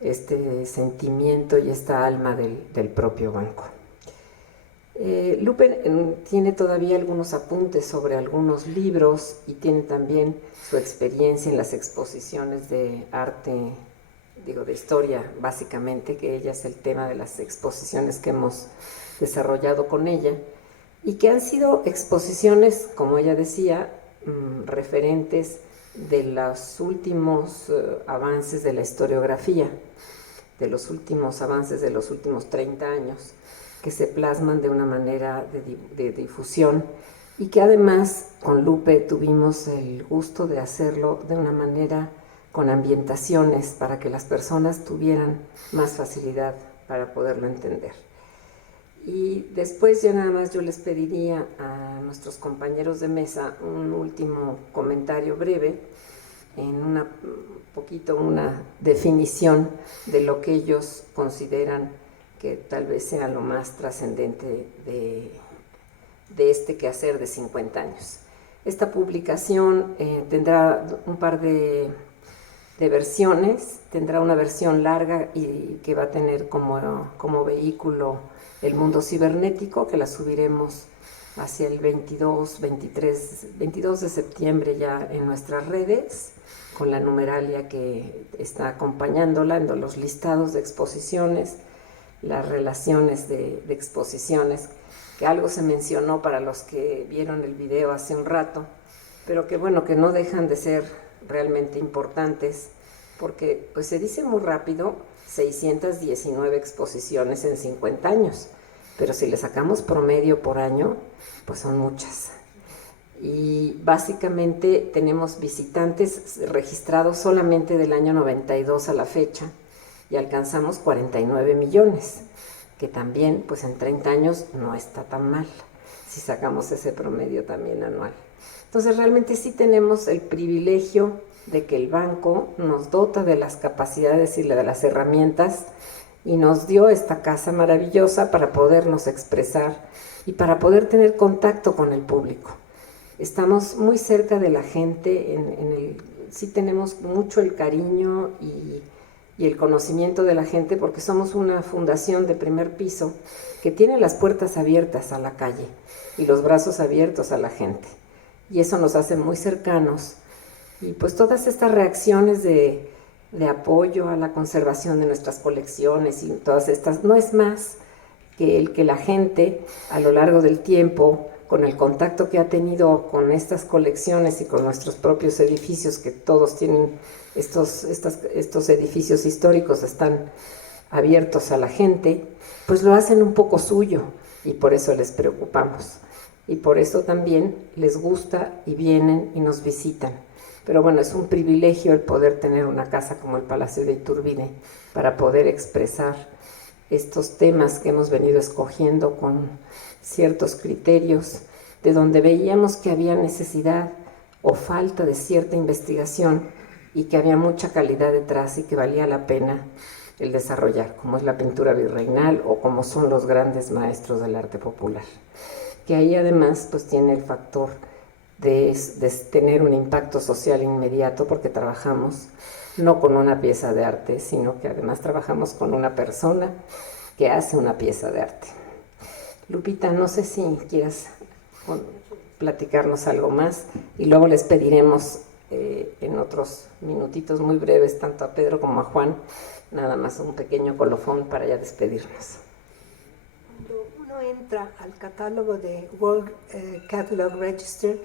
este sentimiento y esta alma del propio banco. Lupe tiene todavía algunos apuntes sobre algunos libros y tiene también su experiencia en las exposiciones de arte, de historia básicamente, que ella es el tema de las exposiciones que hemos desarrollado con ella, y que han sido exposiciones, como ella decía, referentes de los últimos avances de la historiografía, de los últimos avances de los últimos 30 años, que se plasman de una manera de difusión, y que además con Lupe tuvimos el gusto de hacerlo de una manera con ambientaciones para que las personas tuvieran más facilidad para poderlo entender. Y después ya nada más yo les pediría a nuestros compañeros de mesa un último comentario breve, en una definición de lo que ellos consideran que tal vez sea lo más trascendente de este quehacer de 50 años. Esta publicación tendrá un par de de versiones. Tendrá una versión larga y que va a tener como vehículo el mundo cibernético, que la subiremos hacia el 22 de septiembre ya en nuestras redes, con la numeralia que está acompañándola, en los listados de exposiciones, las relaciones de exposiciones, que algo se mencionó para los que vieron el video hace un rato, pero que bueno, que no dejan de ser realmente importantes, porque pues se dice muy rápido, 619 exposiciones en 50 años, pero si le sacamos promedio por año, pues son muchas. Y básicamente tenemos visitantes registrados solamente del año 92 a la fecha, y alcanzamos 49 millones, que también pues en 30 años no está tan mal, si sacamos ese promedio también anual. Entonces realmente sí tenemos el privilegio de que el banco nos dota de las capacidades y de las herramientas y nos dio esta casa maravillosa para podernos expresar y para poder tener contacto con el público. Estamos muy cerca de la gente, sí tenemos mucho el cariño y el conocimiento de la gente, porque somos una fundación de primer piso que tiene las puertas abiertas a la calle y los brazos abiertos a la gente, y eso nos hace muy cercanos. Y pues todas estas reacciones de apoyo a la conservación de nuestras colecciones y todas estas, no es más que el que la gente a lo largo del tiempo, con el contacto que ha tenido con estas colecciones y con nuestros propios edificios, que todos tienen estos edificios históricos, están abiertos a la gente, pues lo hacen un poco suyo, y por eso les preocupamos, y por eso también les gusta y vienen y nos visitan. Pero bueno, es un privilegio el poder tener una casa como el Palacio de Iturbide para poder expresar estos temas que hemos venido escogiendo con ciertos criterios, de donde veíamos que había necesidad o falta de cierta investigación y que había mucha calidad detrás y que valía la pena el desarrollar, como es la pintura virreinal o como son los grandes maestros del arte popular, que ahí además pues tiene el factor de tener un impacto social inmediato, porque trabajamos no con una pieza de arte, sino que además trabajamos con una persona que hace una pieza de arte. Lupita, no sé si quieras platicarnos algo más, y luego les pediremos en otros minutitos muy breves, tanto a Pedro como a Juan, nada más un pequeño colofón para ya despedirnos. Cuando uno entra al catálogo de World Catalog Register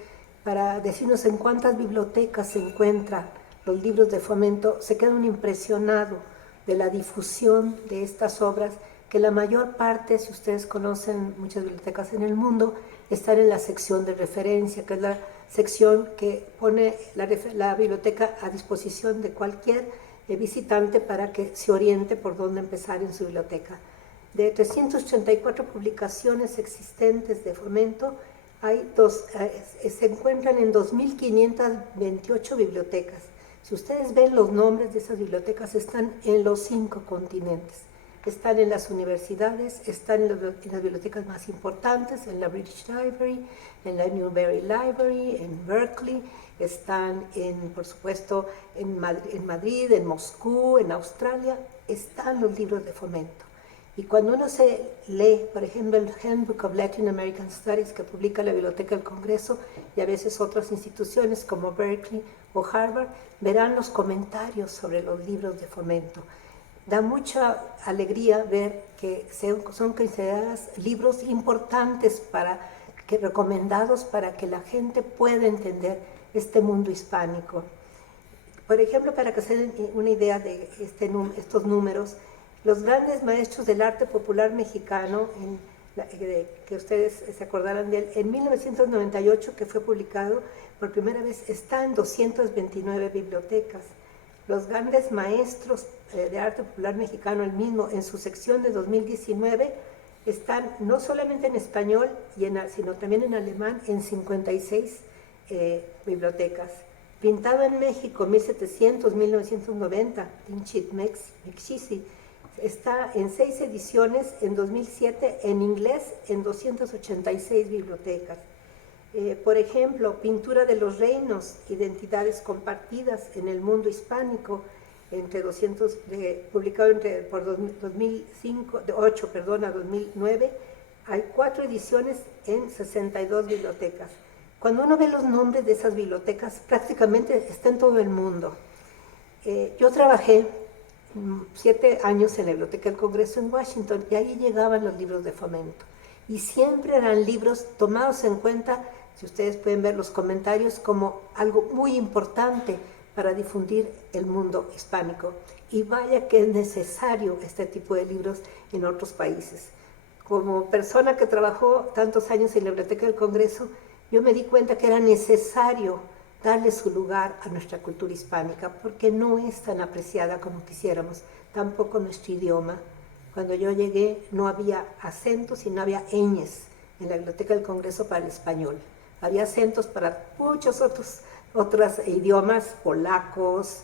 para decirnos en cuántas bibliotecas se encuentran los libros de fomento, se queda uno impresionado de la difusión de estas obras, que la mayor parte, si ustedes conocen muchas bibliotecas en el mundo, están en la sección de referencia, que es la sección que pone la biblioteca a disposición de cualquier visitante para que se oriente por dónde empezar en su biblioteca. De 384 publicaciones existentes de fomento, se encuentran en 2.528 bibliotecas. Si ustedes ven los nombres de esas bibliotecas, están en los 5 continentes. Están en las universidades, están en las bibliotecas más importantes, en la British Library, en la Newberry Library, en Berkeley, están por supuesto en Madrid, en Moscú, en Australia, están los libros de fomento. Y cuando uno se lee, por ejemplo, el Handbook of Latin American Studies que publica la Biblioteca del Congreso y a veces otras instituciones como Berkeley o Harvard, verán los comentarios sobre los libros de fomento. Da mucha alegría ver que son considerados libros importantes recomendados para que la gente pueda entender este mundo hispánico. Por ejemplo, para que se den una idea de estos números, los grandes maestros del arte popular mexicano, que ustedes se acordarán de él, en 1998, que fue publicado por primera vez, está en 229 bibliotecas. Los grandes maestros de arte popular mexicano, el mismo, en su sección de 2019, están no solamente en español, sino también en alemán, en 56 bibliotecas. Pintado en México, 1700-1990, Pinchit Mexisi, está en 6 ediciones en 2007, en inglés en 286 bibliotecas. Por ejemplo, Pintura de los Reinos, Identidades Compartidas en el Mundo Hispánico, publicado por 2008 a 2009. Hay 4 ediciones en 62 bibliotecas. Cuando uno ve los nombres de esas bibliotecas, prácticamente está en todo el mundo. Yo trabajé 7 años en la Biblioteca del Congreso en Washington y ahí llegaban los libros de fomento. Y siempre eran libros tomados en cuenta, si ustedes pueden ver los comentarios, como algo muy importante para difundir el mundo hispánico. Y vaya que es necesario este tipo de libros en otros países. Como persona que trabajó tantos años en la Biblioteca del Congreso, yo me di cuenta que era necesario darle su lugar a nuestra cultura hispánica, porque no es tan apreciada como quisiéramos, tampoco nuestro idioma. Cuando yo llegué no había acentos y no había ñes en la Biblioteca del Congreso para el español. Había acentos para muchos otros idiomas, polacos,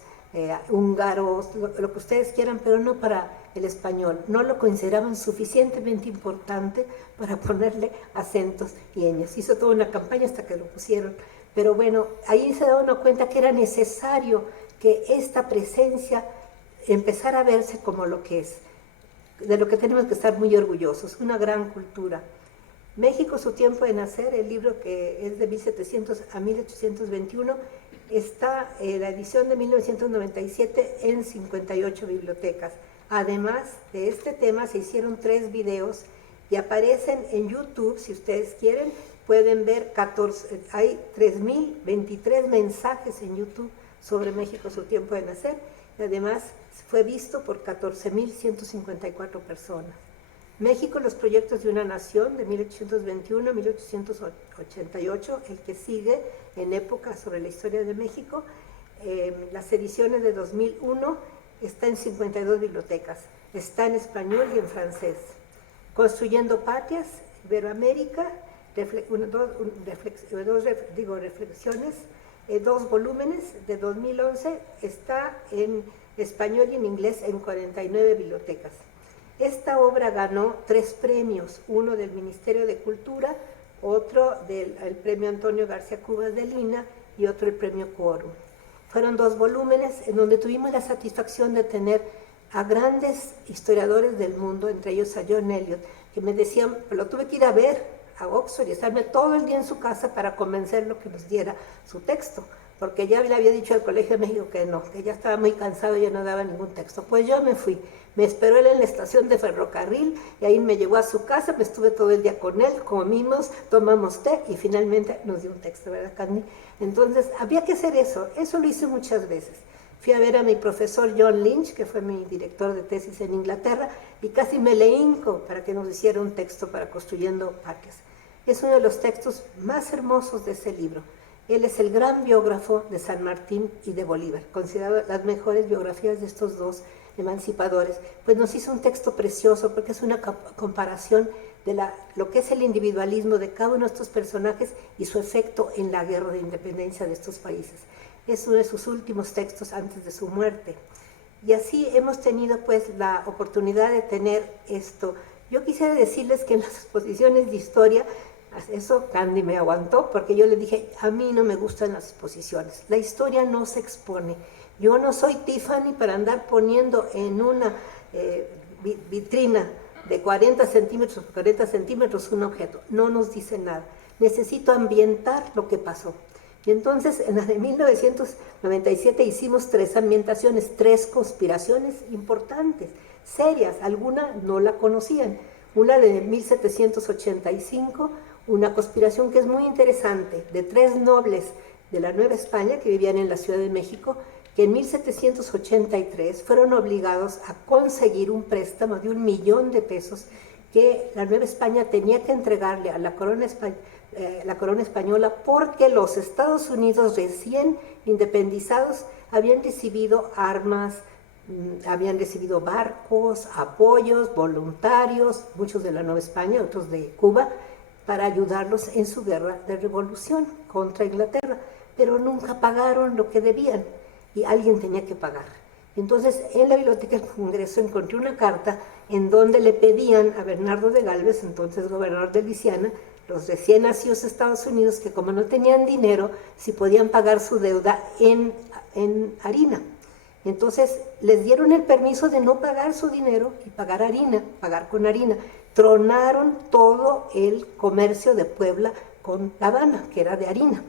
húngaros, lo que ustedes quieran, pero no para el español. No lo consideraban suficientemente importante para ponerle acentos y ñes. Hizo toda una campaña hasta que lo pusieron. Pero bueno, ahí se da uno cuenta que era necesario que esta presencia empezara a verse como lo que es, de lo que tenemos que estar muy orgullosos, una gran cultura. México, su tiempo de nacer, el libro que es de 1700 a 1821, está en la edición de 1997 en 58 bibliotecas. Además de este tema se hicieron 3 videos y aparecen en YouTube, si ustedes quieren, pueden ver hay 3.023 mensajes en YouTube sobre México, su tiempo de nacer, y además fue visto por 14.154 personas. México, los proyectos de una nación, de 1821 a 1888, el que sigue en época sobre la historia de México, las ediciones de 2001, está en 52 bibliotecas, está en español y en francés. Construyendo Patrias, Iberoamérica, reflexiones, 2 volúmenes de 2011, está en español y en inglés en 49 bibliotecas. Esta obra ganó 3 premios, uno del Ministerio de Cultura, otro del premio Antonio García Cubas de Lina y otro el premio Quórum. Fueron 2 volúmenes en donde tuvimos la satisfacción de tener a grandes historiadores del mundo, entre ellos a John Eliot, que me decían, lo tuve que ir a ver a Oxford y estarme todo el día en su casa para convencerlo que nos diera su texto, porque ya le había dicho al Colegio de México que no, que ya estaba muy cansado y ya no daba ningún texto. Pues yo me fui, me esperó él en la estación de ferrocarril y ahí me llevó a su casa, me estuve todo el día con él, comimos, tomamos té y finalmente nos dio un texto, ¿verdad, Candy? Entonces había que hacer eso lo hice muchas veces. Fui a ver a mi profesor John Lynch, que fue mi director de tesis en Inglaterra, y casi me le hinco para que nos hiciera un texto para Construyendo Patrias. Es uno de los textos más hermosos de ese libro. Él es el gran biógrafo de San Martín y de Bolívar, considerado las mejores biografías de estos 2 emancipadores. Pues nos hizo un texto precioso porque es una comparación de lo que es el individualismo de cada uno de estos personajes y su efecto en la guerra de independencia de estos países. Es uno de sus últimos textos antes de su muerte. Y así hemos tenido pues la oportunidad de tener esto. Yo quisiera decirles que en las exposiciones de historia, eso Candy me aguantó, porque yo le dije, a mí no me gustan las exposiciones, la historia no se expone. Yo no soy Tiffany para andar poniendo en una vitrina de 40 centímetros por 40 centímetros un objeto, no nos dice nada. Necesito ambientar lo que pasó. Y entonces en la de 1997 hicimos 3 ambientaciones, 3 conspiraciones importantes, serias, alguna no la conocían. Una de 1785, una conspiración que es muy interesante, de 3 nobles de la Nueva España que vivían en la Ciudad de México, que en 1783 fueron obligados a conseguir un préstamo de 1 millón de pesos que la Nueva España tenía que entregarle a la corona española porque los Estados Unidos recién independizados habían recibido armas, habían recibido barcos, apoyos, voluntarios, muchos de la Nueva España, otros de Cuba, para ayudarlos en su guerra de revolución contra Inglaterra, pero nunca pagaron lo que debían y alguien tenía que pagar. Entonces, en la Biblioteca del Congreso encontré una carta en donde le pedían a Bernardo de Gálvez, entonces gobernador de Luisiana, los recién nacidos de Estados Unidos, que como no tenían dinero, si podían pagar su deuda en harina. Entonces les dieron el permiso de no pagar su dinero y pagar harina, pagar con harina. Tronaron todo el comercio de Puebla con La Habana, que era de harina.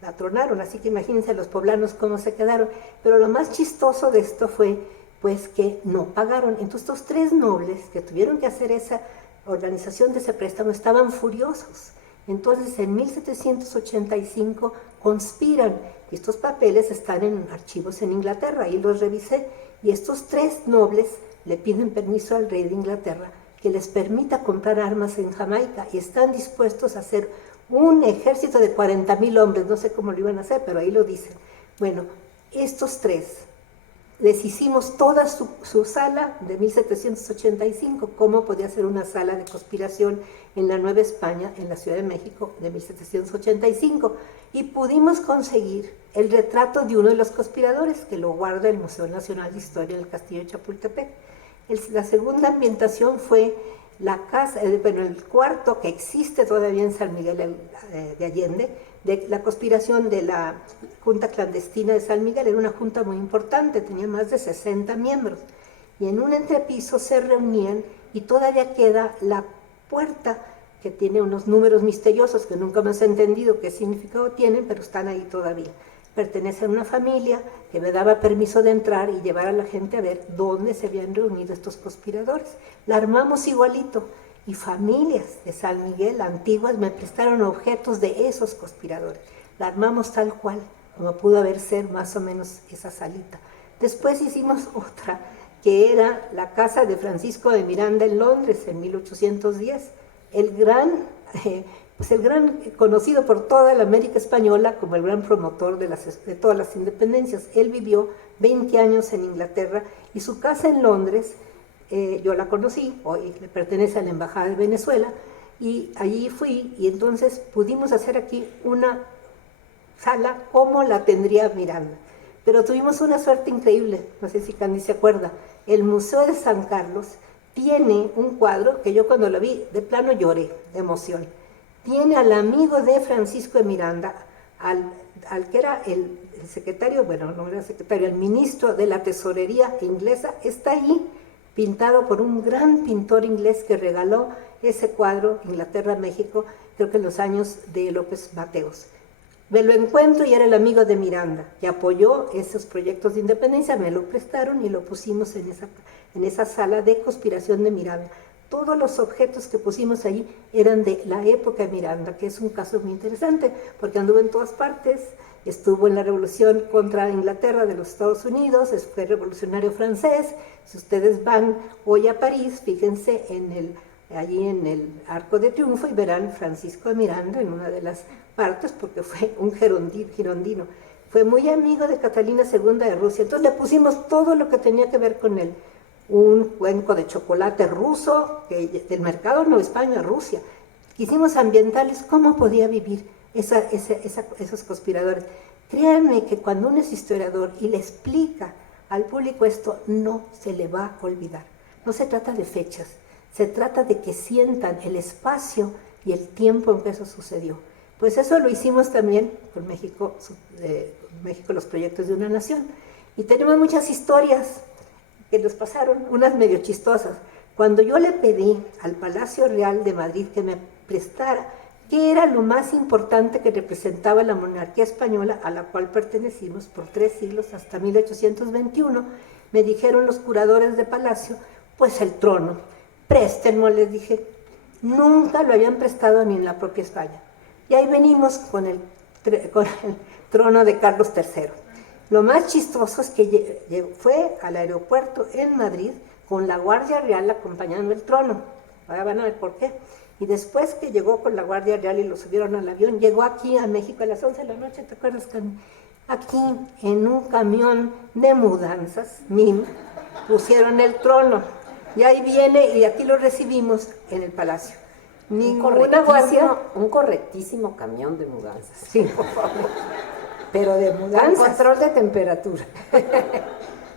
La tronaron, así que imagínense los poblanos cómo se quedaron. Pero lo más chistoso de esto fue pues que no pagaron. Entonces estos tres nobles que tuvieron que hacer esa organización de ese préstamo estaban furiosos. Entonces en 1785 conspiran, y estos papeles están en archivos en Inglaterra, ahí los revisé, y estos tres nobles le piden permiso al rey de Inglaterra que les permita comprar armas en Jamaica, y están dispuestos a hacer un ejército de 40,000 hombres, no sé cómo lo iban a hacer, pero ahí lo dicen. Bueno, estos tres les hicimos toda su sala de 1785, cómo podía ser una sala de conspiración en la Nueva España, en la Ciudad de México, de 1785, y pudimos conseguir el retrato de uno de los conspiradores, que lo guarda el Museo Nacional de Historia del Castillo de Chapultepec. La segunda ambientación fue la casa, bueno, el cuarto que existe todavía en San Miguel de Allende, de la conspiración de la Junta Clandestina de San Miguel. Era una junta muy importante, tenía más de 60 miembros, y en un entrepiso se reunían, y todavía queda la puerta que tiene unos números misteriosos que nunca más he entendido qué significado tienen, pero están ahí todavía. Pertenece a una familia que me daba permiso de entrar y llevar a la gente a ver dónde se habían reunido estos conspiradores. La armamos igualito, y familias de San Miguel antiguas me prestaron objetos de esos conspiradores. La armamos tal cual, como pudo haber ser más o menos esa salita. Después hicimos otra, que era la casa de Francisco de Miranda en Londres en 1810, el gran conocido por toda la América Española como el gran promotor de todas las independencias. Él vivió 20 años en Inglaterra, y su casa en Londres, yo la conocí, hoy le pertenece a la Embajada de Venezuela, y allí fui, y entonces pudimos hacer aquí una sala como la tendría Miranda. Pero tuvimos una suerte increíble, no sé si Candy se acuerda. El Museo de San Carlos tiene un cuadro que yo cuando lo vi, de plano lloré de emoción. Tiene al amigo de Francisco de Miranda, al que era el secretario, bueno, no era secretario, el ministro de la tesorería inglesa, está ahí, pintado por un gran pintor inglés que regaló ese cuadro Inglaterra-México, creo que en los años de López Mateos. Me lo encuentro y era el amigo de Miranda, que apoyó esos proyectos de independencia, me lo prestaron y lo pusimos en esa sala de conspiración de Miranda. Todos los objetos que pusimos ahí eran de la época de Miranda, que es un caso muy interesante, porque anduvo en todas partes, estuvo en la revolución contra Inglaterra de los Estados Unidos, fue revolucionario francés. Si ustedes van hoy a París, fíjense allí en el Arco de Triunfo y verán Francisco de Miranda en una de las partes, porque fue un girondino. Fue muy amigo de Catalina II de Rusia, entonces le pusimos todo lo que tenía que ver con él. Un cuenco de chocolate ruso, del mercado Nueva España, Rusia. Quisimos ambientarles cómo podía vivir esos conspiradores. Créanme que cuando uno es historiador y le explica al público esto, no se le va a olvidar. No se trata de fechas, se trata de que sientan el espacio y el tiempo en que eso sucedió. Pues eso lo hicimos también con México, los proyectos de una nación. Y tenemos muchas historias que nos pasaron, unas medio chistosas. Cuando yo le pedí al Palacio Real de Madrid que me prestara qué era lo más importante que representaba la monarquía española, a la cual pertenecimos por 3 siglos hasta 1821, me dijeron los curadores de Palacio, pues el trono. Préstenmo, les dije. Nunca lo habían prestado ni en la propia España. Y ahí venimos con el trono de Carlos III. Lo más chistoso es que fue al aeropuerto en Madrid con la Guardia Real acompañando el trono. Ahora van a ver por qué. Y después que llegó con la Guardia Real y lo subieron al avión, llegó aquí a México a las 11 de la noche, ¿te acuerdas, Carmen? Aquí, en un camión de mudanzas, pusieron el trono. Y ahí viene, y aquí lo recibimos en el palacio. Ninguna guardia. Un correctísimo camión de mudanzas. Sí, por favor. Pero de Con mudanzas. control de temperatura.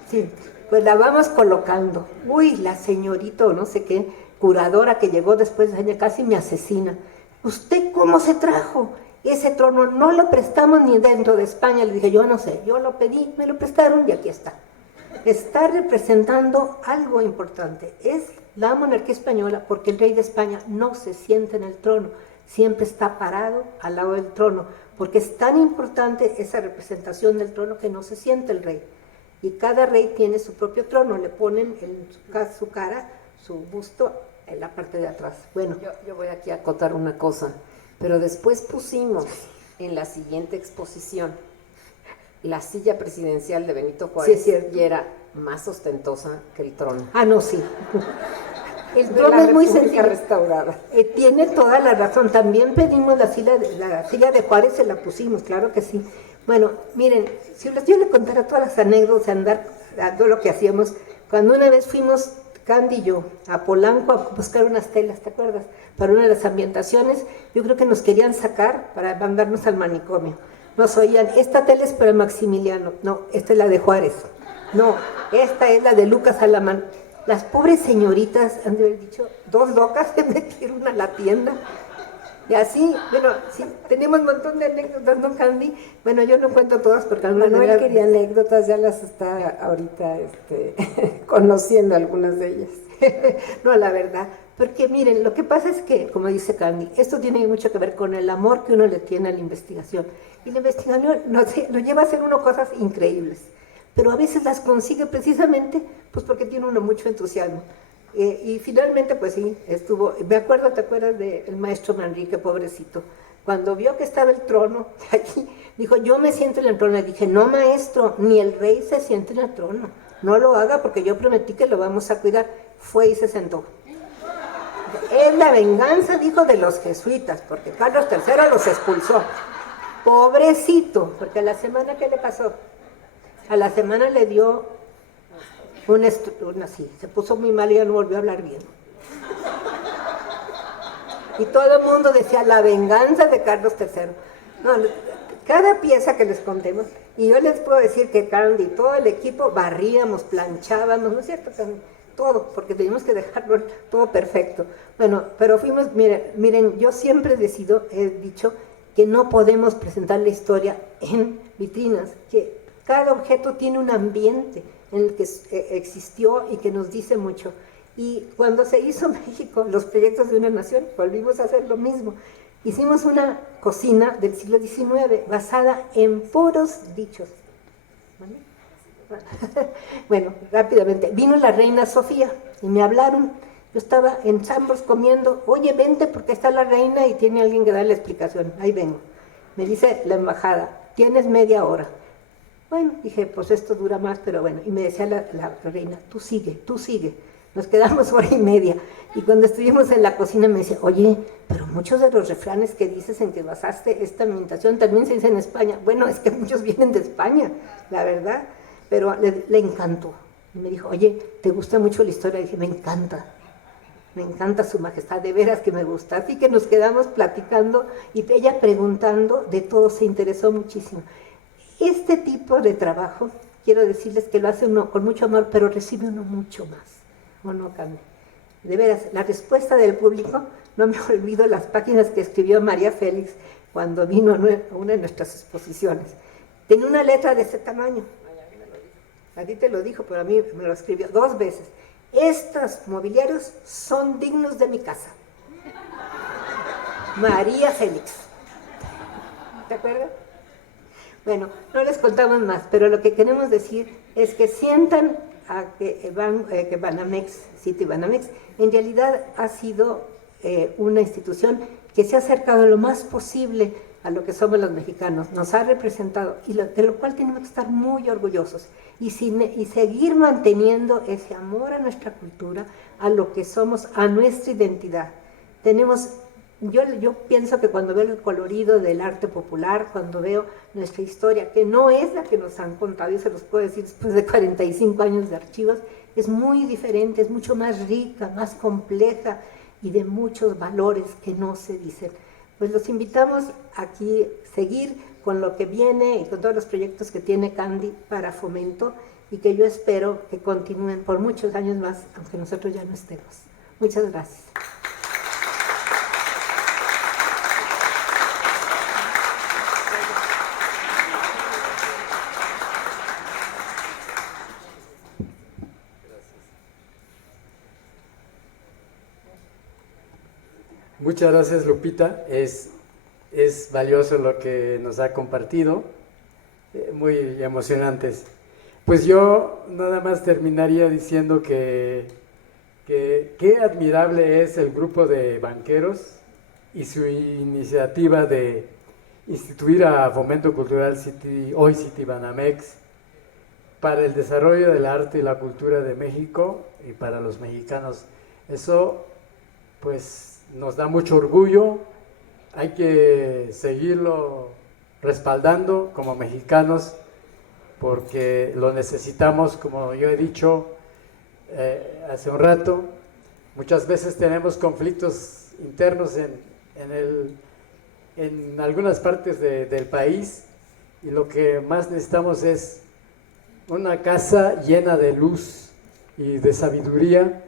Sí, pues la vamos colocando. Uy, la señorita o no sé qué, curadora que llegó después de años, casi me asesina. ¿usted cómo se trajo ese trono? No lo prestamos ni dentro de España. Le dije, yo no sé, yo lo pedí, me lo prestaron y aquí está. Está representando algo importante. Es la monarquía española porque el rey de España no se siente en el trono, siempre está parado al lado del trono, porque es tan importante esa representación del trono que no se siente el rey. Y cada rey tiene su propio trono, le ponen en su cara, su busto en la parte de atrás. Bueno, Yo voy aquí a acotar una cosa, pero después pusimos en la siguiente exposición la silla presidencial de Benito Juárez, Sí, es cierto. y era más ostentosa que el trono. ah, no, sí. El De trono la es muy República sencillo. restaurada. Tiene toda la razón. También pedimos la silla de Juárez, se la pusimos, claro que sí. Bueno, miren, si yo le contara todas las anécdotas, andar todo lo que hacíamos, cuando una vez fuimos, Candy y yo, a Polanco a buscar unas telas, ¿te acuerdas? Para una de las ambientaciones, yo creo que nos querían sacar para mandarnos al manicomio. Nos oían, esta tela es para Maximiliano, no, esta es la de Juárez, no, esta es la de Lucas Alamán. Las pobres señoritas han de haber dicho, dos locas se metieron a la tienda. Y así, bueno, sí, tenemos un montón de anécdotas, ¿no, Candy? Bueno, yo no cuento todas porque alguna Manuel manera... quería anécdotas, ya las está ahorita conociendo algunas de ellas. No, la verdad, porque miren, lo que pasa es que, como dice Candy, esto tiene mucho que ver con el amor que uno le tiene a la investigación. Y la investigación lo lleva a hacer uno cosas increíbles, pero a veces las consigue precisamente pues porque tiene uno mucho entusiasmo. Y finalmente, pues sí, estuvo, me acuerdo, ¿te acuerdas del maestro Manrique, pobrecito? Cuando vio que estaba el trono, aquí, dijo, yo me siento en el trono. Le dije, no, maestro, ni el rey se siente en el trono. No lo haga porque yo prometí que lo vamos a cuidar. Fue y se sentó. Es la venganza, dijo, de los jesuitas, porque Carlos III los expulsó. Pobrecito, porque a la semana, ¿qué le pasó? A la semana le dio así, se puso muy mal y ya no volvió a hablar bien. Y todo el mundo decía, la venganza de Carlos III. No, cada pieza que les contemos, y yo les puedo decir que Candy, todo el equipo, barríamos, planchábamos, ¿no es cierto, Candy? Todo, porque teníamos que dejarlo todo perfecto. Bueno, pero fuimos, miren, yo siempre he dicho que no podemos presentar la historia en vitrinas, que cada objeto tiene un ambiente en el que existió y que nos dice mucho. Y cuando se hizo México, los proyectos de una nación, volvimos a hacer lo mismo. Hicimos una cocina del siglo XIX basada en puros dichos. ¿Vale? Bueno, rápidamente, vino la reina Sofía y me hablaron. Yo estaba en Chambers comiendo, oye, vente porque está la reina y tiene alguien que darle explicación. Ahí vengo. Me dice la embajada, tienes media hora. Bueno, dije, pues esto dura más, pero bueno. Y me decía la reina, tú sigue. Nos quedamos hora y media. Y cuando estuvimos en la cocina me decía, oye, pero muchos de los refranes que dices en que basaste esta ambientación también se dicen en España. Bueno, es que muchos vienen de España, la verdad. Pero le encantó. Y me dijo, oye, ¿te gusta mucho la historia? Y dije, me encanta su majestad, de veras que me gusta. Así que nos quedamos platicando y ella preguntando de todo, se interesó muchísimo. Este tipo de trabajo, quiero decirles que lo hace uno con mucho amor, pero recibe uno mucho más. ¿O no, Carmen? De veras, la respuesta del público, no me olvido las páginas que escribió María Félix cuando vino a una de nuestras exposiciones. Tenía una letra de ese tamaño. A ti te lo dijo, pero a mí me lo escribió 2 veces. Estos mobiliarios son dignos de mi casa. María Félix. ¿Te acuerdas? Bueno, no les contamos más, pero lo que queremos decir es que sientan a que Banamex, City Banamex, en realidad ha sido una institución que se ha acercado lo más posible a lo que somos los mexicanos, nos ha representado, y de lo cual tenemos que estar muy orgullosos, y seguir manteniendo ese amor a nuestra cultura, a lo que somos, a nuestra identidad. Yo pienso que cuando veo el colorido del arte popular, cuando veo nuestra historia, que no es la que nos han contado, y se los puedo decir después de 45 años de archivos, es muy diferente, es mucho más rica, más compleja y de muchos valores que no se dicen. Pues los invitamos aquí a seguir con lo que viene y con todos los proyectos que tiene Candy para Fomento, y que yo espero que continúen por muchos años más, aunque nosotros ya no estemos. Muchas gracias. Muchas gracias, Lupita. Es valioso lo que nos ha compartido, muy emocionantes. Pues yo nada más terminaría diciendo que qué admirable es el grupo de banqueros y su iniciativa de instituir a Fomento Cultural hoy Citibanamex para el desarrollo del arte y la cultura de México y para los mexicanos. Eso pues nos da mucho orgullo, hay que seguirlo respaldando como mexicanos porque lo necesitamos, como yo he dicho hace un rato. Muchas veces tenemos conflictos internos en algunas partes del país y lo que más necesitamos es una casa llena de luz y de sabiduría,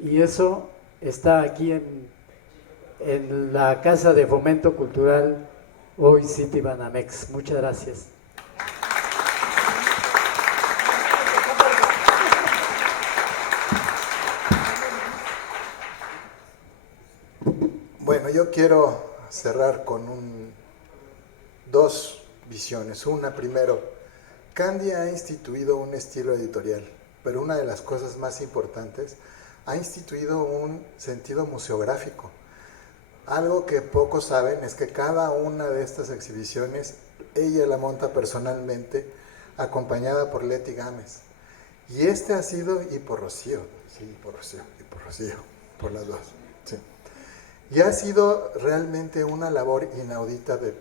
y eso está aquí en la Casa de Fomento Cultural hoy Citibanamex. Muchas gracias. Bueno, yo quiero cerrar con dos visiones. Una, primero, Candy ha instituido un estilo editorial, pero una de las cosas más importantes, ha instituido un sentido museográfico. Algo que pocos saben es que cada una de estas exhibiciones, ella la monta personalmente, acompañada por Leti Gámez. Y ha sido, y por Rocío, sí, por Rocío, por las dos, sí. Y ha sido realmente una labor inaudita de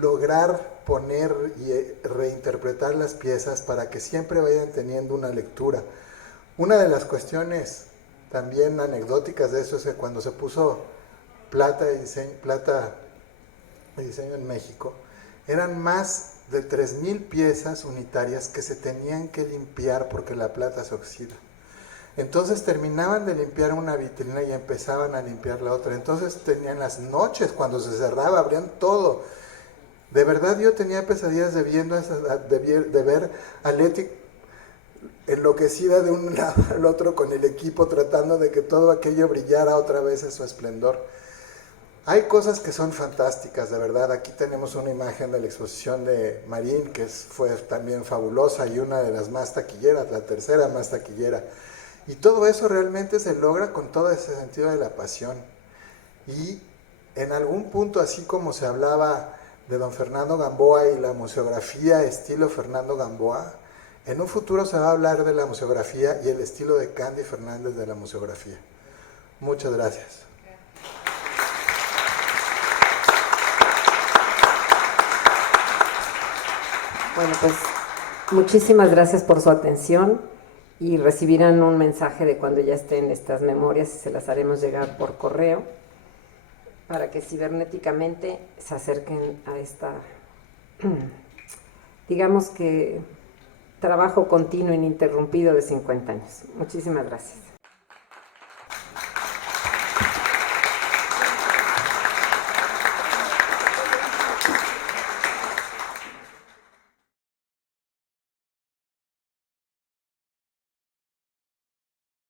lograr poner y reinterpretar las piezas para que siempre vayan teniendo una lectura. Una de las cuestiones también anecdóticas de eso es que cuando se puso plata y diseño en México, eran más de 3,000 piezas unitarias que se tenían que limpiar porque la plata se oxida. Entonces terminaban de limpiar una vitrina y empezaban a limpiar la otra. Entonces tenían las noches, cuando se cerraba, abrían todo. De verdad yo tenía pesadillas de ver a Leti enloquecida de un lado al otro con el equipo, tratando de que todo aquello brillara otra vez en su esplendor. Hay cosas que son fantásticas, de verdad. Aquí tenemos una imagen de la exposición de Marín, que fue también fabulosa y una de las más taquilleras, la tercera más taquillera. Y todo eso realmente se logra con todo ese sentido de la pasión. Y en algún punto, así como se hablaba de don Fernando Gamboa y la museografía estilo Fernando Gamboa, en un futuro se va a hablar de la museografía y el estilo de Candy Fernández de la museografía. Muchas gracias. Bueno, pues muchísimas gracias por su atención y recibirán un mensaje de cuando ya estén estas memorias y se las haremos llegar por correo para que cibernéticamente se acerquen a esta, digamos que, trabajo continuo ininterrumpido de 50 años. Muchísimas gracias.